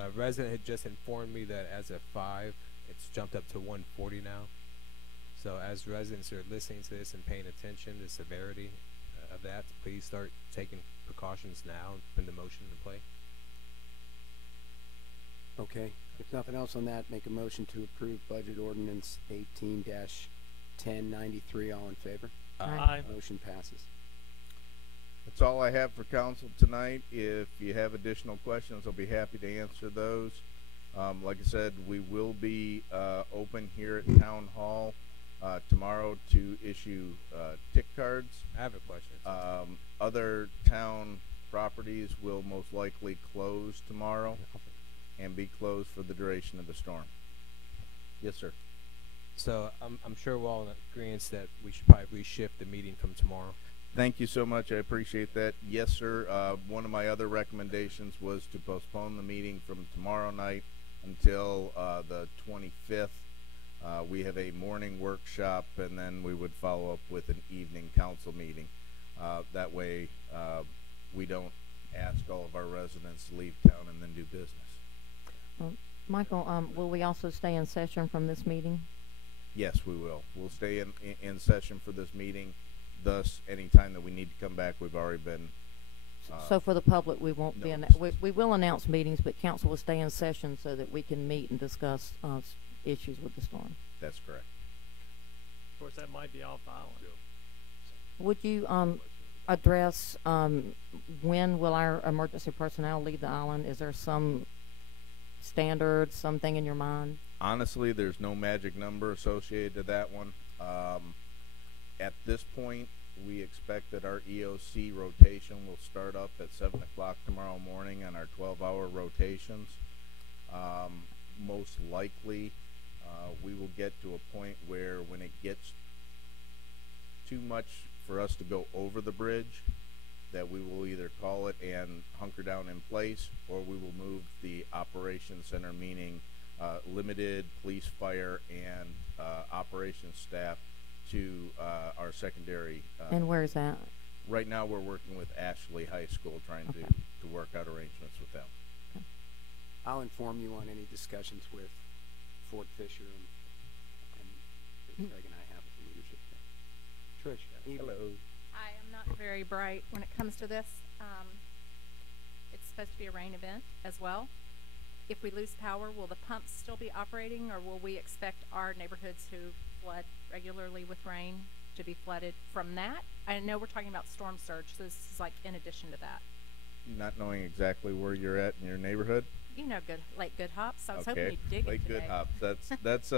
A resident had just informed me that as of 5, it's jumped up to 140 now. So as residents are listening to this and paying attention to the severity of that, please start taking precautions now and put the motion into play. Okay, if nothing else on that, make a motion to approve budget ordinance 18-1093. All in favor? Aye. Motion passes. That's all I have for council tonight. If you have additional questions, I'll be happy to answer those. Like I said, we will be open here at Town Hall tomorrow to issue tick cards. I have a question. Other town properties will most likely close tomorrow and be closed for the duration of the storm. Yes, sir. So I'm sure we're all in agreement that we should probably shift the meeting from tomorrow. Thank you so much. I appreciate that. Yes, sir. One of my other recommendations was to postpone the meeting from tomorrow night until the 25th. We have a morning workshop, and then we would follow up with an evening council meeting. That way, we don't ask all of our residents to leave town and then do business. Michael, will we also stay in session from this meeting? Yes, we will. We'll stay in session for this meeting. Thus, any time that we need to come back, we've already been. So for the public, we won't be, noticed. we will announce meetings, but council will stay in session so that we can meet and discuss issues with the storm. That's correct. Of course, that might be off island. Would you address when will our emergency personnel leave the island? Is there some standard, something in your mind? Honestly, there's no magic number associated to that one. At this point, we expect that our EOC rotation will start up at 7 o'clock tomorrow morning on our 12-hour rotations. Most likely, we will get to a point where when it gets too much for us to go over the bridge, that we will either call it and hunker down in place, or we will move the operations center, meaning limited police, fire, and operations staff to our secondary. And where is that? Right now, we're working with Ashley High School, trying Okay. to work out arrangements with them. Okay. I'll inform you on any discussions with Fort Fisher and that Craig and I have with the leadership there. Trish, evening. I am not very bright when it comes to this. It's supposed to be a rain event as well. If we lose power, will the pumps still be operating, or will we expect our neighborhoods who flood regularly with rain to be flooded from that? I know we're talking about storm surge, so this is like in addition to that. Not knowing exactly where you're at in your neighborhood. You know, Lake Good Hops. I was hoping Okay, you'd dig Lake it today. Good Hops. That's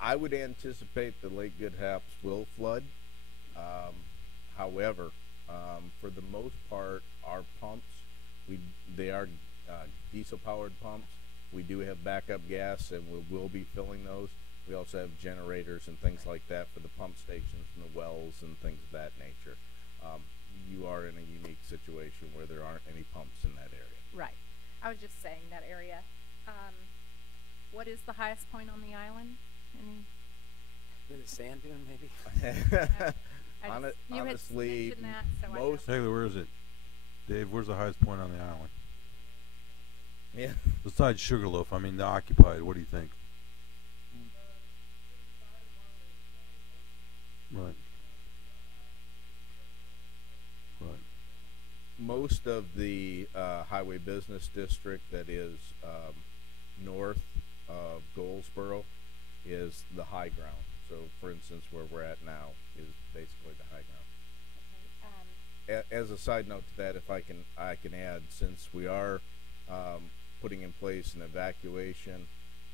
I would anticipate the Lake Good Hops will flood. However, for the most part, our pumps, they are diesel powered pumps. We do have backup gas, and we will be filling those. We also have generators and things like that for the pump stations and the wells and things of that nature. You are in a unique situation where there aren't any pumps in that area. Right. I was just saying that area. What is the highest point on the island? Any? The sand dune, maybe? You had Honestly, mentioned that, so I most Taylor, where is it? Dave, where's the highest point on the island? yeah. Besides Sugarloaf, I mean the occupied, what do you think? Right. most of the highway business district that is north of Goldsboro is the high ground. So, for instance, where we're at now is basically the high ground. As a side note to that, if I can add, since we are putting in place an evacuation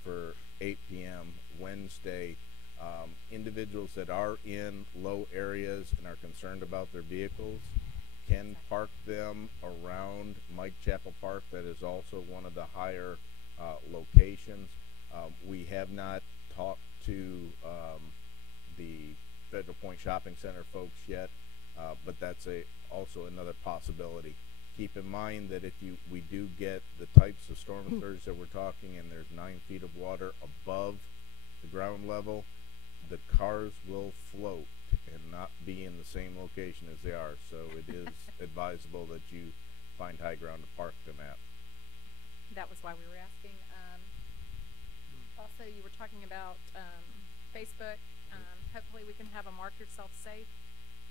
for 8 p.m. Wednesday, individuals that are in low areas and are concerned about their vehicles can park them around Mike Chapel Park. That is also one of the higher locations. We have not talked to the Federal Point Shopping Center folks yet, but that's also another possibility. Keep in mind that if we do get the types of storm surge that we're talking, and there's 9 feet of water above the ground level, the cars will float and not be in the same location as they are. So it is advisable that you find high ground to park them at. That was why we were asking. Also, you were talking about Facebook. Hopefully we can have a mark yourself safe,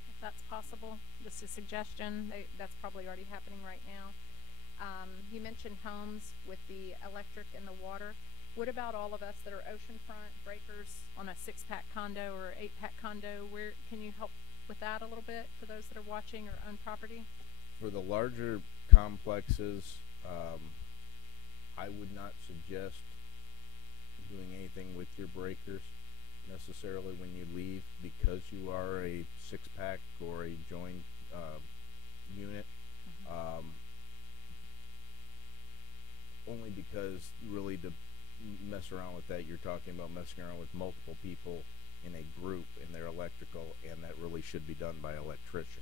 if that's possible. Just a suggestion. That's probably already happening right now. You mentioned homes with the electric and the water. What about all of us that are oceanfront breakers on a 6-pack condo or 8-pack condo? Where can you help with that a little bit for those that are watching or own property? For the larger complexes, I would not suggest doing anything with your breakers necessarily when you leave, because you are a 6-pack or a joint unit. Only because really to mess around with that, you're talking about messing around with multiple people in a group in their electrical, and that really should be done by an electrician.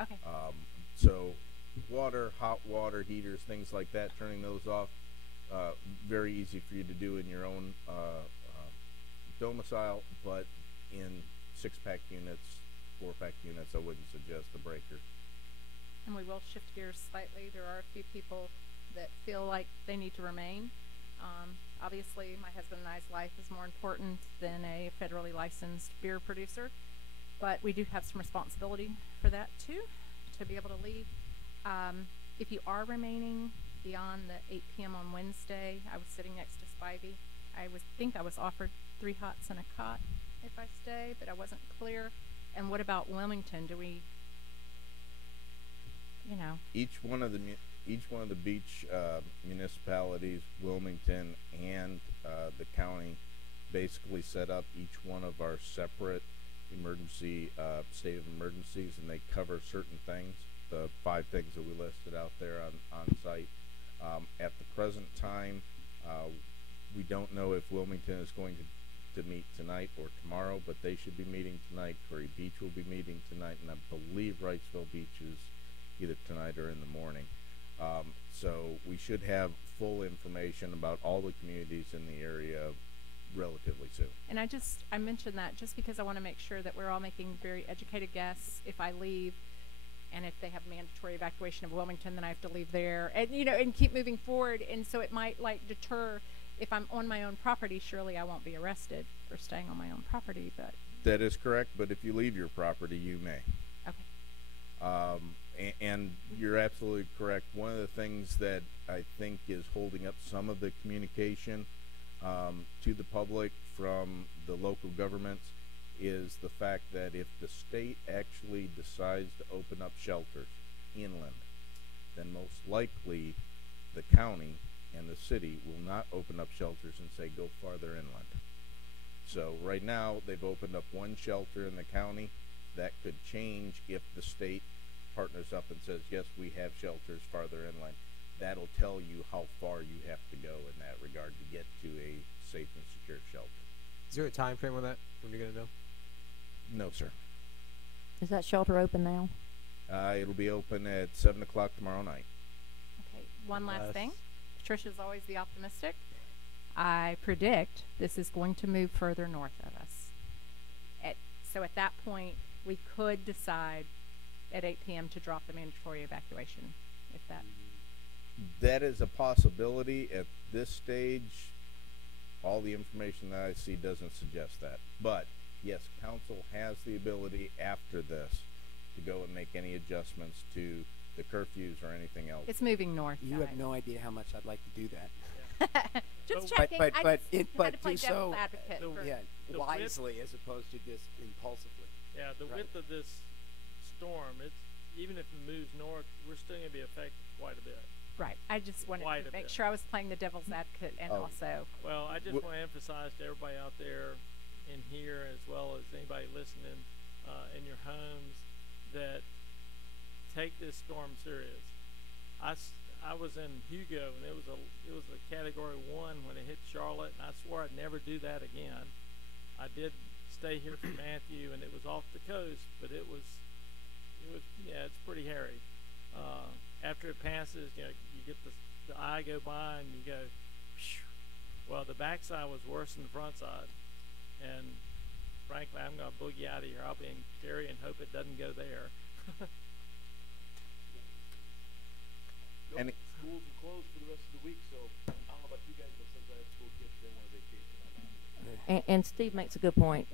Okay. So water, hot water heaters, things like that, turning those off, very easy for you to do in your own domicile, but in 6-pack units, 4-pack units, I wouldn't suggest the breakers. And we will shift gears slightly. There are a few people that feel like they need to remain. Obviously, my husband and I's life is more important than a federally licensed beer producer, but we do have some responsibility for that too, to be able to leave. If you are remaining beyond the 8 p.m. on Wednesday, I was sitting next to Spivey. I think I was offered 3 hots and a cot if I stay, but I wasn't clear. And what about Wilmington? Do we, Each one of the beach municipalities, Wilmington and the county, basically set up each one of our separate emergency state of emergencies, and they cover certain things, the 5 things that we listed out there on site. At the present time, we don't know if Wilmington is going to meet tonight or tomorrow, but they should be meeting tonight. Curry Beach will be meeting tonight, and I believe Wrightsville Beach is either tonight or in the morning. So we should have full information about all the communities in the area relatively soon. And I mentioned that just because I want to make sure that we're all making very educated guess. If I leave, and if they have mandatory evacuation of Wilmington, then I have to leave there, and and keep moving forward. And so it might deter. If I'm on my own property, surely I won't be arrested for staying on my own property. But that is correct. But if you leave your property, you may. Okay. And you're absolutely correct. One of the things that I think is holding up some of the communication to the public from the local governments is the fact that if the state actually decides to open up shelters inland, then most likely the county and the city will not open up shelters and say go farther inland. So right now they've opened up 1 shelter in the county. That could change if the state partners up and says, yes, we have shelters farther inland. That'll tell you how far you have to go in that regard to get to a safe and secure shelter. Is there a time frame on that when you're going to know? No, sir. Is that shelter open now? It'll be open at 7 o'clock tomorrow night. Okay. One last thing. Patricia's always the optimistic. I predict this is going to move further north of us. So at that point, we could decide at 8 p.m. to drop the mandatory evacuation, if that. That is a possibility. At this stage, all the information that I see doesn't suggest that. But yes, council has the ability after this to go and make any adjustments to the curfews or anything else. It's moving north. You have guys. no idea how much I'd like to do that. Just But- checking. But I but just it had but to play do devil's so advocate for- yeah the wisely as opposed to just impulsively. Yeah, the Right. width of this storm, it's even if it moves north, we're still going to be affected quite a bit. Right. I just wanted Quite to a make bit. sure I was playing the devil's advocate and Oh. also. Well, I just Wh- want to emphasize to everybody out there in here, as well as anybody listening in your homes, that take this storm serious. I was in Hugo, and it was a Category 1 when it hit Charlotte, and I swore I'd never do that again. I did stay here for Matthew, and it was off the coast, but it was yeah, it's pretty hairy. After it passes, you know, you get the eye go by, and you go, phew. Well, the backside was worse than the front side, and frankly, I'm gonna boogie out of here. I'll be in Cary and hope it doesn't go there. Any- Schools are closed for the rest of the week, so I don't know about you guys, but since I have school kids, they want a vacation. I'm not. And Steve makes a good point.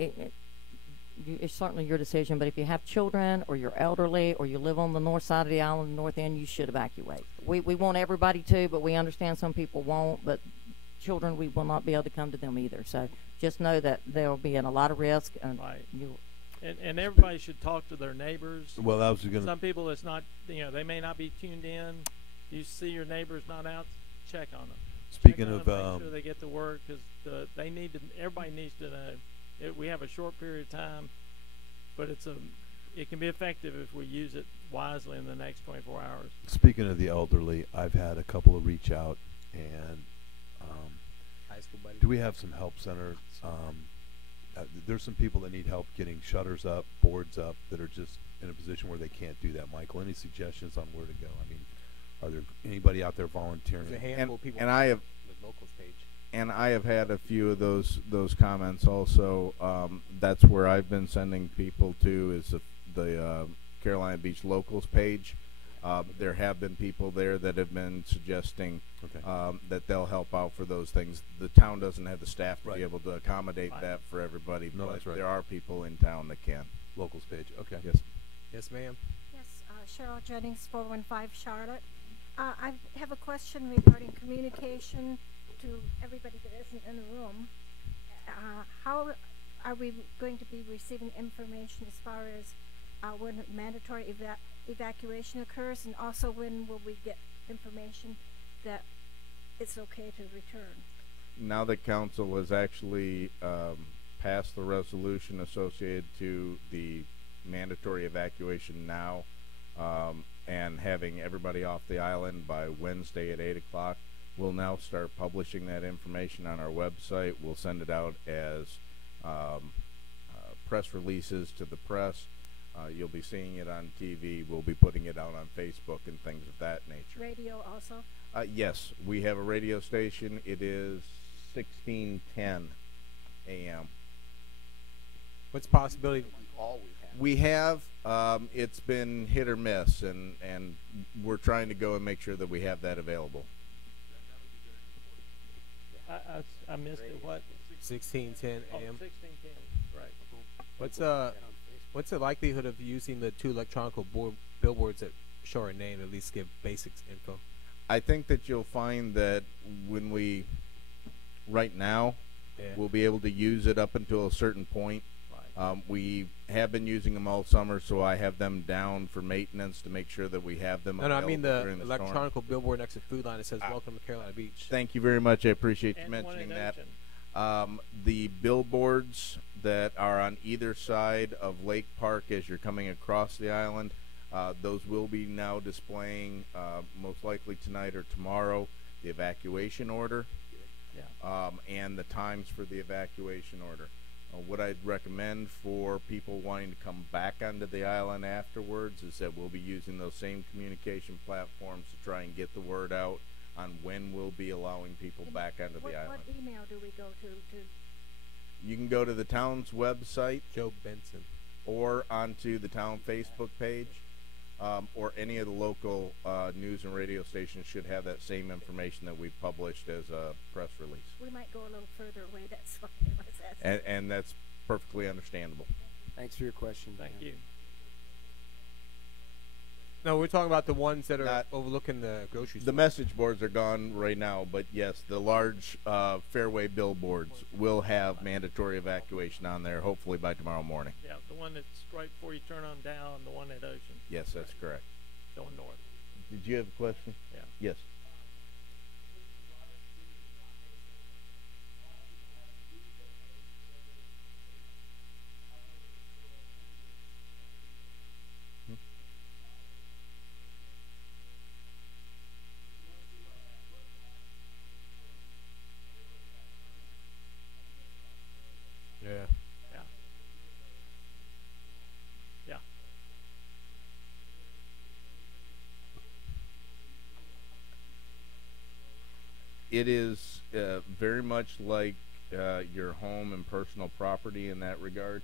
It's certainly your decision, but if you have children or you're elderly or you live on the north side of the island, north end, you should evacuate. We want everybody to, but we understand some people won't. But children, we will not be able to come to them either. So just know that they'll be in a lot of risk, and Right. you. And everybody should talk to their neighbors. Well, I was gonna. Some people, it's not, you know, they may not be tuned in. You see your neighbors not out, check on them. Speaking Check on of, them, make sure they get to work, because they need to. Everybody needs to know. We have a short period of time, but it can be effective if we use it wisely in the next 24 hours. Speaking of the elderly, I've had a couple of reach out, and High school buddy. do we have some help center? There's some people that need help getting shutters up, boards up, that are just in a position where they can't do that. Michael, any suggestions on where to go? I mean, are there anybody out there volunteering? There's a handful of people. and I have the locals page. And I have had a few of those comments also. That's where I've been sending people to, is the Carolina Beach Locals page. There have been people there that have been suggesting Okay. that they'll help out for those things. The town doesn't have the staff to Right. be able to accommodate Right. that for everybody, No, but that's right. there are people in town that can. Locals page. Okay. Yes. Yes, ma'am. Yes, Cheryl Jennings, 415 Charlotte. I have a question regarding communication to everybody that isn't in the room. How are we going to be receiving information as far as when mandatory evacuation occurs, and also when will we get information that it's okay to return? Now that council has actually passed the resolution associated to the mandatory evacuation now, and having everybody off the island by Wednesday at 8 o'clock, we'll now start publishing that information on our website. We'll send it out as press releases to the press. You'll be seeing it on TV. We'll be putting it out on Facebook and things of that nature. Radio also? Yes, we have a radio station. It is 1610 AM. What's the possibility? We have. It's been hit or miss, and we're trying to go and make sure that we have that available. I missed it. What? 1610 Oh, a.m. 1610. Right. What's the likelihood of using the two electronic billboards that show our name, at least give basics info? I think that you'll find that when right now, Yeah. we'll be able to use it up until a certain point. Right. We have been using them all summer, so I have them down for maintenance to make sure that we have them No, I available mean the during the storm. electronic billboard next to Food Line that says "Welcome to Carolina Beach." Thank you very much. I appreciate you And one mentioning in that. Ocean. The billboards that are on either side of Lake Park as you're coming across the island, those will be now displaying, most likely tonight or tomorrow, the evacuation order. Yeah. And the times for the evacuation order. What I'd recommend for people wanting to come back onto the island afterwards is that we'll be using those same communication platforms to try and get the word out on when we'll be allowing people And back onto the What island. email do we go to? You can go to the town's website Joe Benson. or onto the town Facebook page, or any of the local news and radio stations should have that same information that we published as a press release. We might go a little further away, that's why I was asking. And that's perfectly understandable. Thanks for your question. Thank Dan. you. No, we're talking about the ones that are Not- overlooking the grocery store. The message boards are gone right now, but yes, the large fairway billboards will have mandatory evacuation on there, hopefully by tomorrow morning. Yeah, the one that's right before you turn on down, the one at Ocean, Yes, that's correct. going north. Did you have a question? Yeah. Yes. Yeah. Yeah. Yeah. It is very much like your home and personal property in that regard,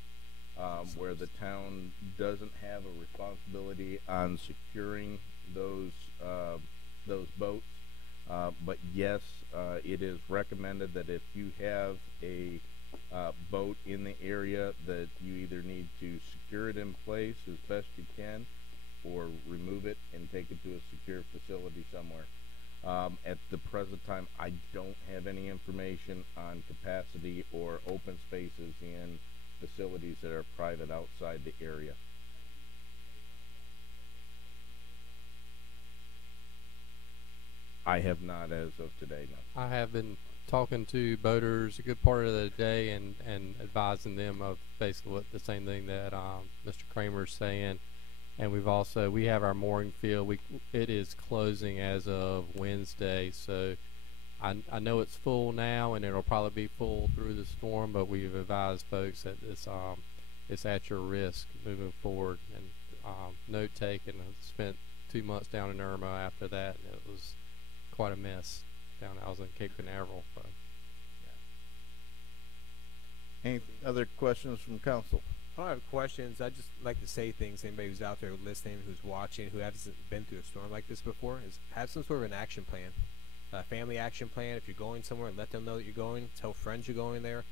where the town doesn't have a responsibility on securing those boats. But yes, it is recommended that if you have a boat in the area, that you either need to secure it in place as best you can, or remove it and take it to a secure facility somewhere. At the present time, I don't have any information on capacity or open spaces in facilities that are private outside the area. I have not as of today, no. I have been talking to boaters a good part of the day and advising them of basically what the same thing that Mr. Kramer's saying. And we have our mooring field. It is closing as of Wednesday, so I know it's full now, and it'll probably be full through the storm. But we've advised folks that it's at your risk moving forward. And note taken. I spent 2 months down in Irma after that, and it was quite a mess down. I was in Cape Canaveral. So. Any other questions from council? I don't have questions. I just like to say things. Anybody who's out there listening, who's watching, who hasn't been through a storm like this before, is have some sort of an action plan, a family action plan. If you're going somewhere, let them know that you're going. Tell friends you're going there.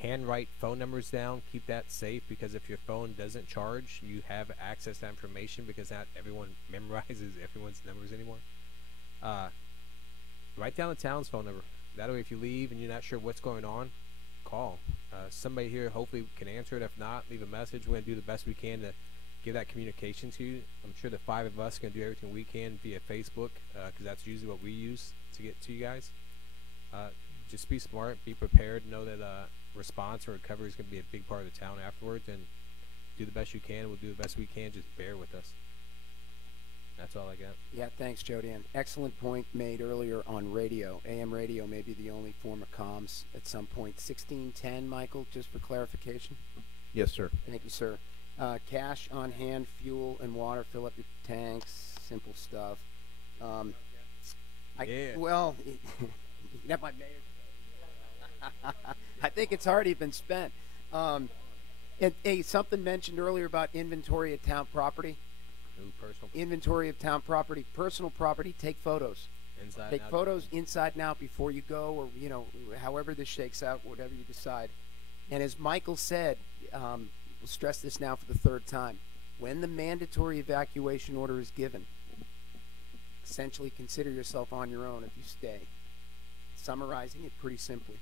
Handwrite phone numbers down. Keep that safe, because if your phone doesn't charge, you have access to that information, because not everyone memorizes everyone's numbers anymore. Write down the town's phone number. That way, if you leave and you're not sure what's going on, call. Somebody here hopefully can answer it. If not, leave a message. We're going to do the best we can to give that communication to you. I'm sure the 5 of us are going to do everything we can via Facebook, because that's usually what we use to get to you guys. Just be smart, be prepared, know that response or recovery is going to be a big part of the town afterwards, and do the best you can. We'll do the best we can. Just bear with us. That's all I got. Yeah, thanks, Jodan. Excellent point made earlier on radio. AM radio may be the only form of comms at some point. 1610, Michael, just for clarification. Yes, sir. Thank you, sir. Cash on hand, fuel and water, fill up your tanks, simple stuff. Yeah. Well, that might mayor. I think it's already been spent. And hey, something mentioned earlier about inventory of town property. Ooh, personal. Inventory of town property, personal property. Take photos. Inside Take and out. photos inside and out before you go, or however this shakes out, whatever you decide. And as Michael said, we'll stress this now for the 3rd time: when the mandatory evacuation order is given, essentially consider yourself on your own if you stay. Summarizing it pretty simply.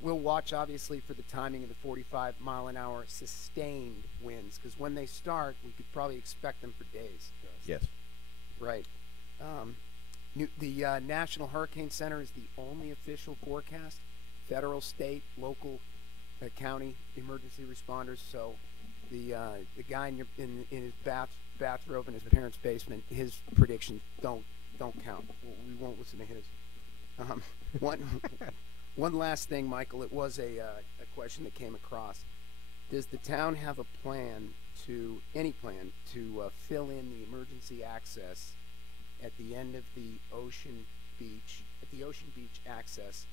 We'll watch, obviously, for the timing of the 45-mile-an-hour sustained winds, because when they start, we could probably expect them for days. Yes. Right. The National Hurricane Center is the only official forecast. Federal, state, local, county emergency responders. So the guy in his bathrobe in his parents' basement, his predictions don't count. We won't listen to his. One last thing, Michael. It was a question that came across. Does the town have a plan any plan to fill in the emergency access at the end of the Ocean Beach access,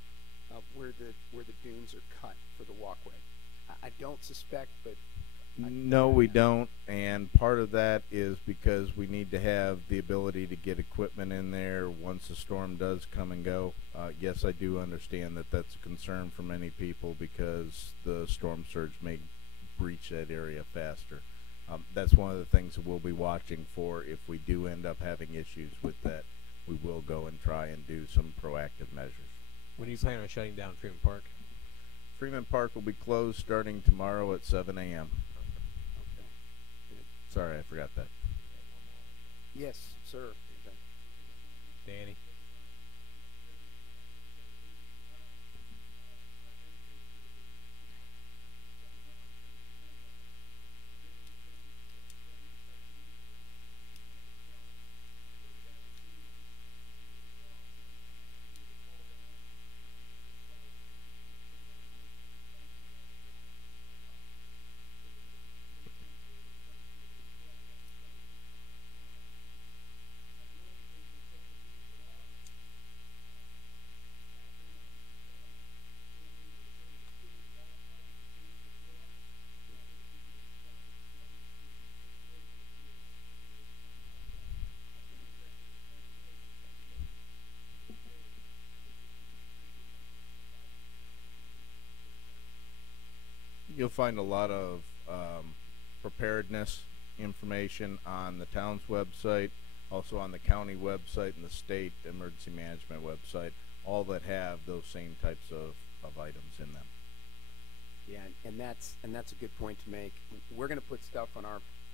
where the dunes are cut for the walkway? I don't suspect, but No, we don't, and part of that is because we need to have the ability to get equipment in there once the storm does come and go. Yes, I do understand that that's a concern for many people, because the storm surge may breach that area faster. That's one of the things that we'll be watching for. If we do end up having issues with that, we will go and try and do some proactive measures. When do you plan on shutting down Freeman Park? Freeman Park will be closed starting tomorrow at 7 a.m. Okay. Good. Sorry, I forgot that. Yes, sir. Danny? You'll find a lot of preparedness information on the town's website, also on the county website and the state emergency management website, all that have those same types of items in them. Yeah, and that's a good point to make. We're going to put stuff on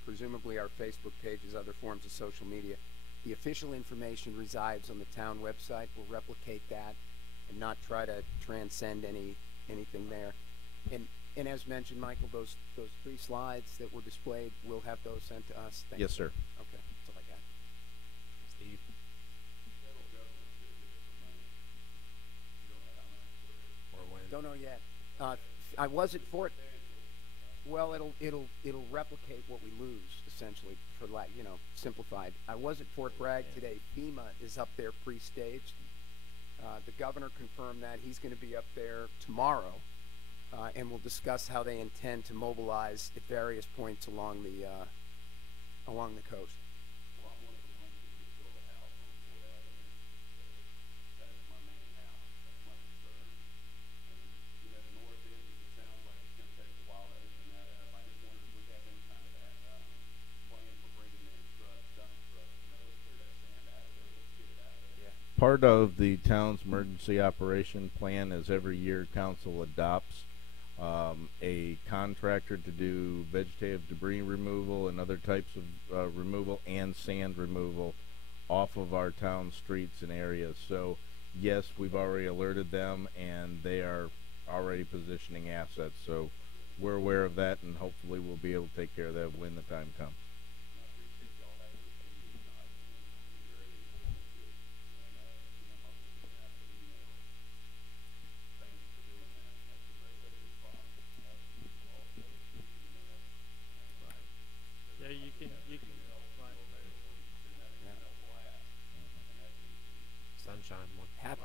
presumably our Facebook pages, other forms of social media. The official information resides on the town website. We'll replicate that and not try to transcend anything there. And as mentioned, Michael, those 3 slides that were displayed, we'll have those sent to us. Thank Yes, you. sir. Okay, that's all I got. Steve? Or when? Don't know yet. I was at Fort. Well, it'll replicate what we lose essentially, for simplified. I was at Fort Bragg today. FEMA is up there pre-staged. The governor confirmed that he's going to be up there tomorrow, and we'll discuss how they intend to mobilize at various points along the coast. Part of the town's emergency operation plan is every year council adopts a contractor to do vegetative debris removal and other types of removal and sand removal off of our town streets and areas. So yes, we've already alerted them and they are already positioning assets. So we're aware of that and hopefully we'll be able to take care of that when the time comes. Sunshine one. Happy.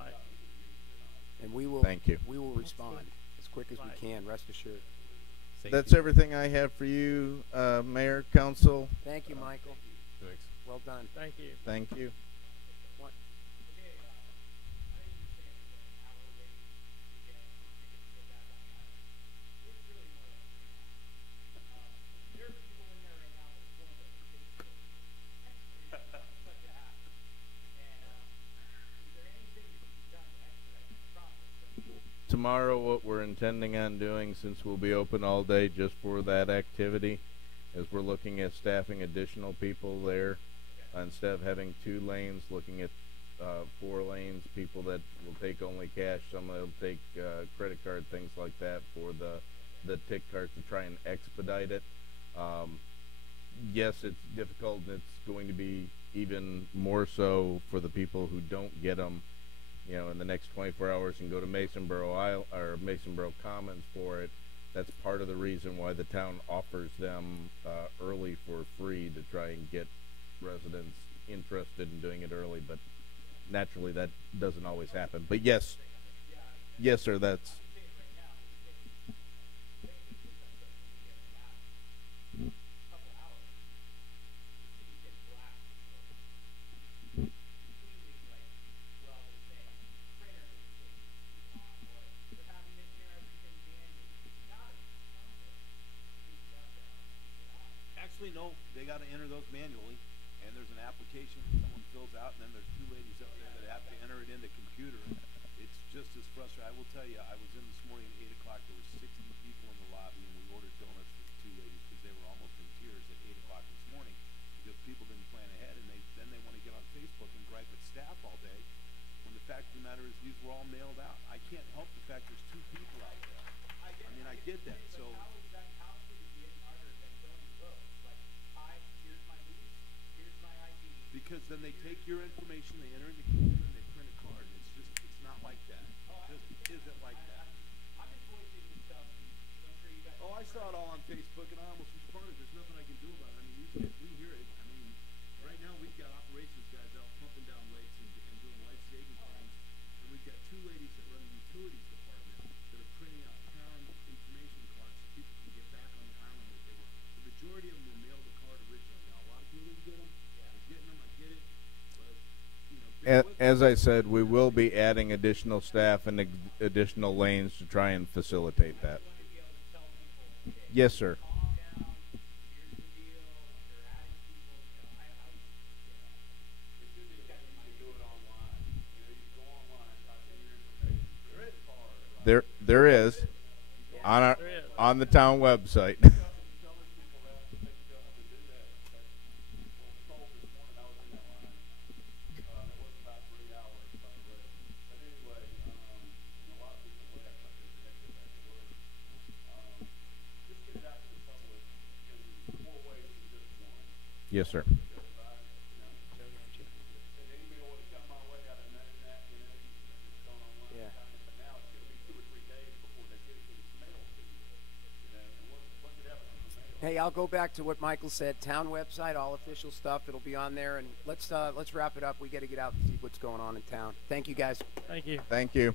And we will. Thank you. We will respond as quick as we can. Rest assured. That's everything I have for you, Mayor, Council. Thank you, Michael. Thanks. Well done. Thank you. Thank you. What? Tomorrow, what we're intending on doing, since we'll be open all day just for that activity, is we're looking at staffing additional people there. Instead of having 2 lanes, looking at 4 lanes, people that will take only cash, some that will take credit card, things like that for the tick cards to try and expedite it. Yes, it's difficult and it's going to be even more so for the people who don't get them, in the next 24 hours and go to Masonboro or Masonboro Commons for it. That's part of the reason why the town offers them early for free, to try and get residents interested in doing it early, but naturally that doesn't always happen. But yes, sir, that's Actually, gotta enter those manually, and there's an application that someone fills out, and then there's two ladies up there that have to enter it in the computer. It's just as frustrating. I will tell you, I was in this morning at 8 o'clock, there were 60 people in the lobby, and we ordered donuts for the two ladies, because they were almost in tears at 8 o'clock this morning, because people didn't plan ahead, and then they wanna get on Facebook and gripe at staff all day, when the fact of the matter is, these were all mailed out. I can't help the fact there's two people out there. I mean, I get that, so. Because then they take your information, they enter in the computer, and they print a card. It's just, it's not like that. It just isn't like that. Oh, I saw it all on Facebook, and I almost responded. There's nothing I can do about it. I mean, these guys, we hear it. I mean, right now we've got operations guys out pumping down lakes and doing life-saving things, and we've got two ladies that run the utilities department that are printing out town information cards so people can get back on the island that they were. The majority of them were mailed a card originally. Now, a lot of people didn't get them. They're getting them. I get it. But, you know, As I said, we will be adding additional staff and additional lanes to try and facilitate that. Yes, sir. There is on the town website. Yes, sir. Yeah. Hey, I'll go back to what Michael said. Town website, all official stuff. It'll be on there, and let's wrap it up. We got to get out and see what's going on in town. Thank you, guys. Thank you. Thank you.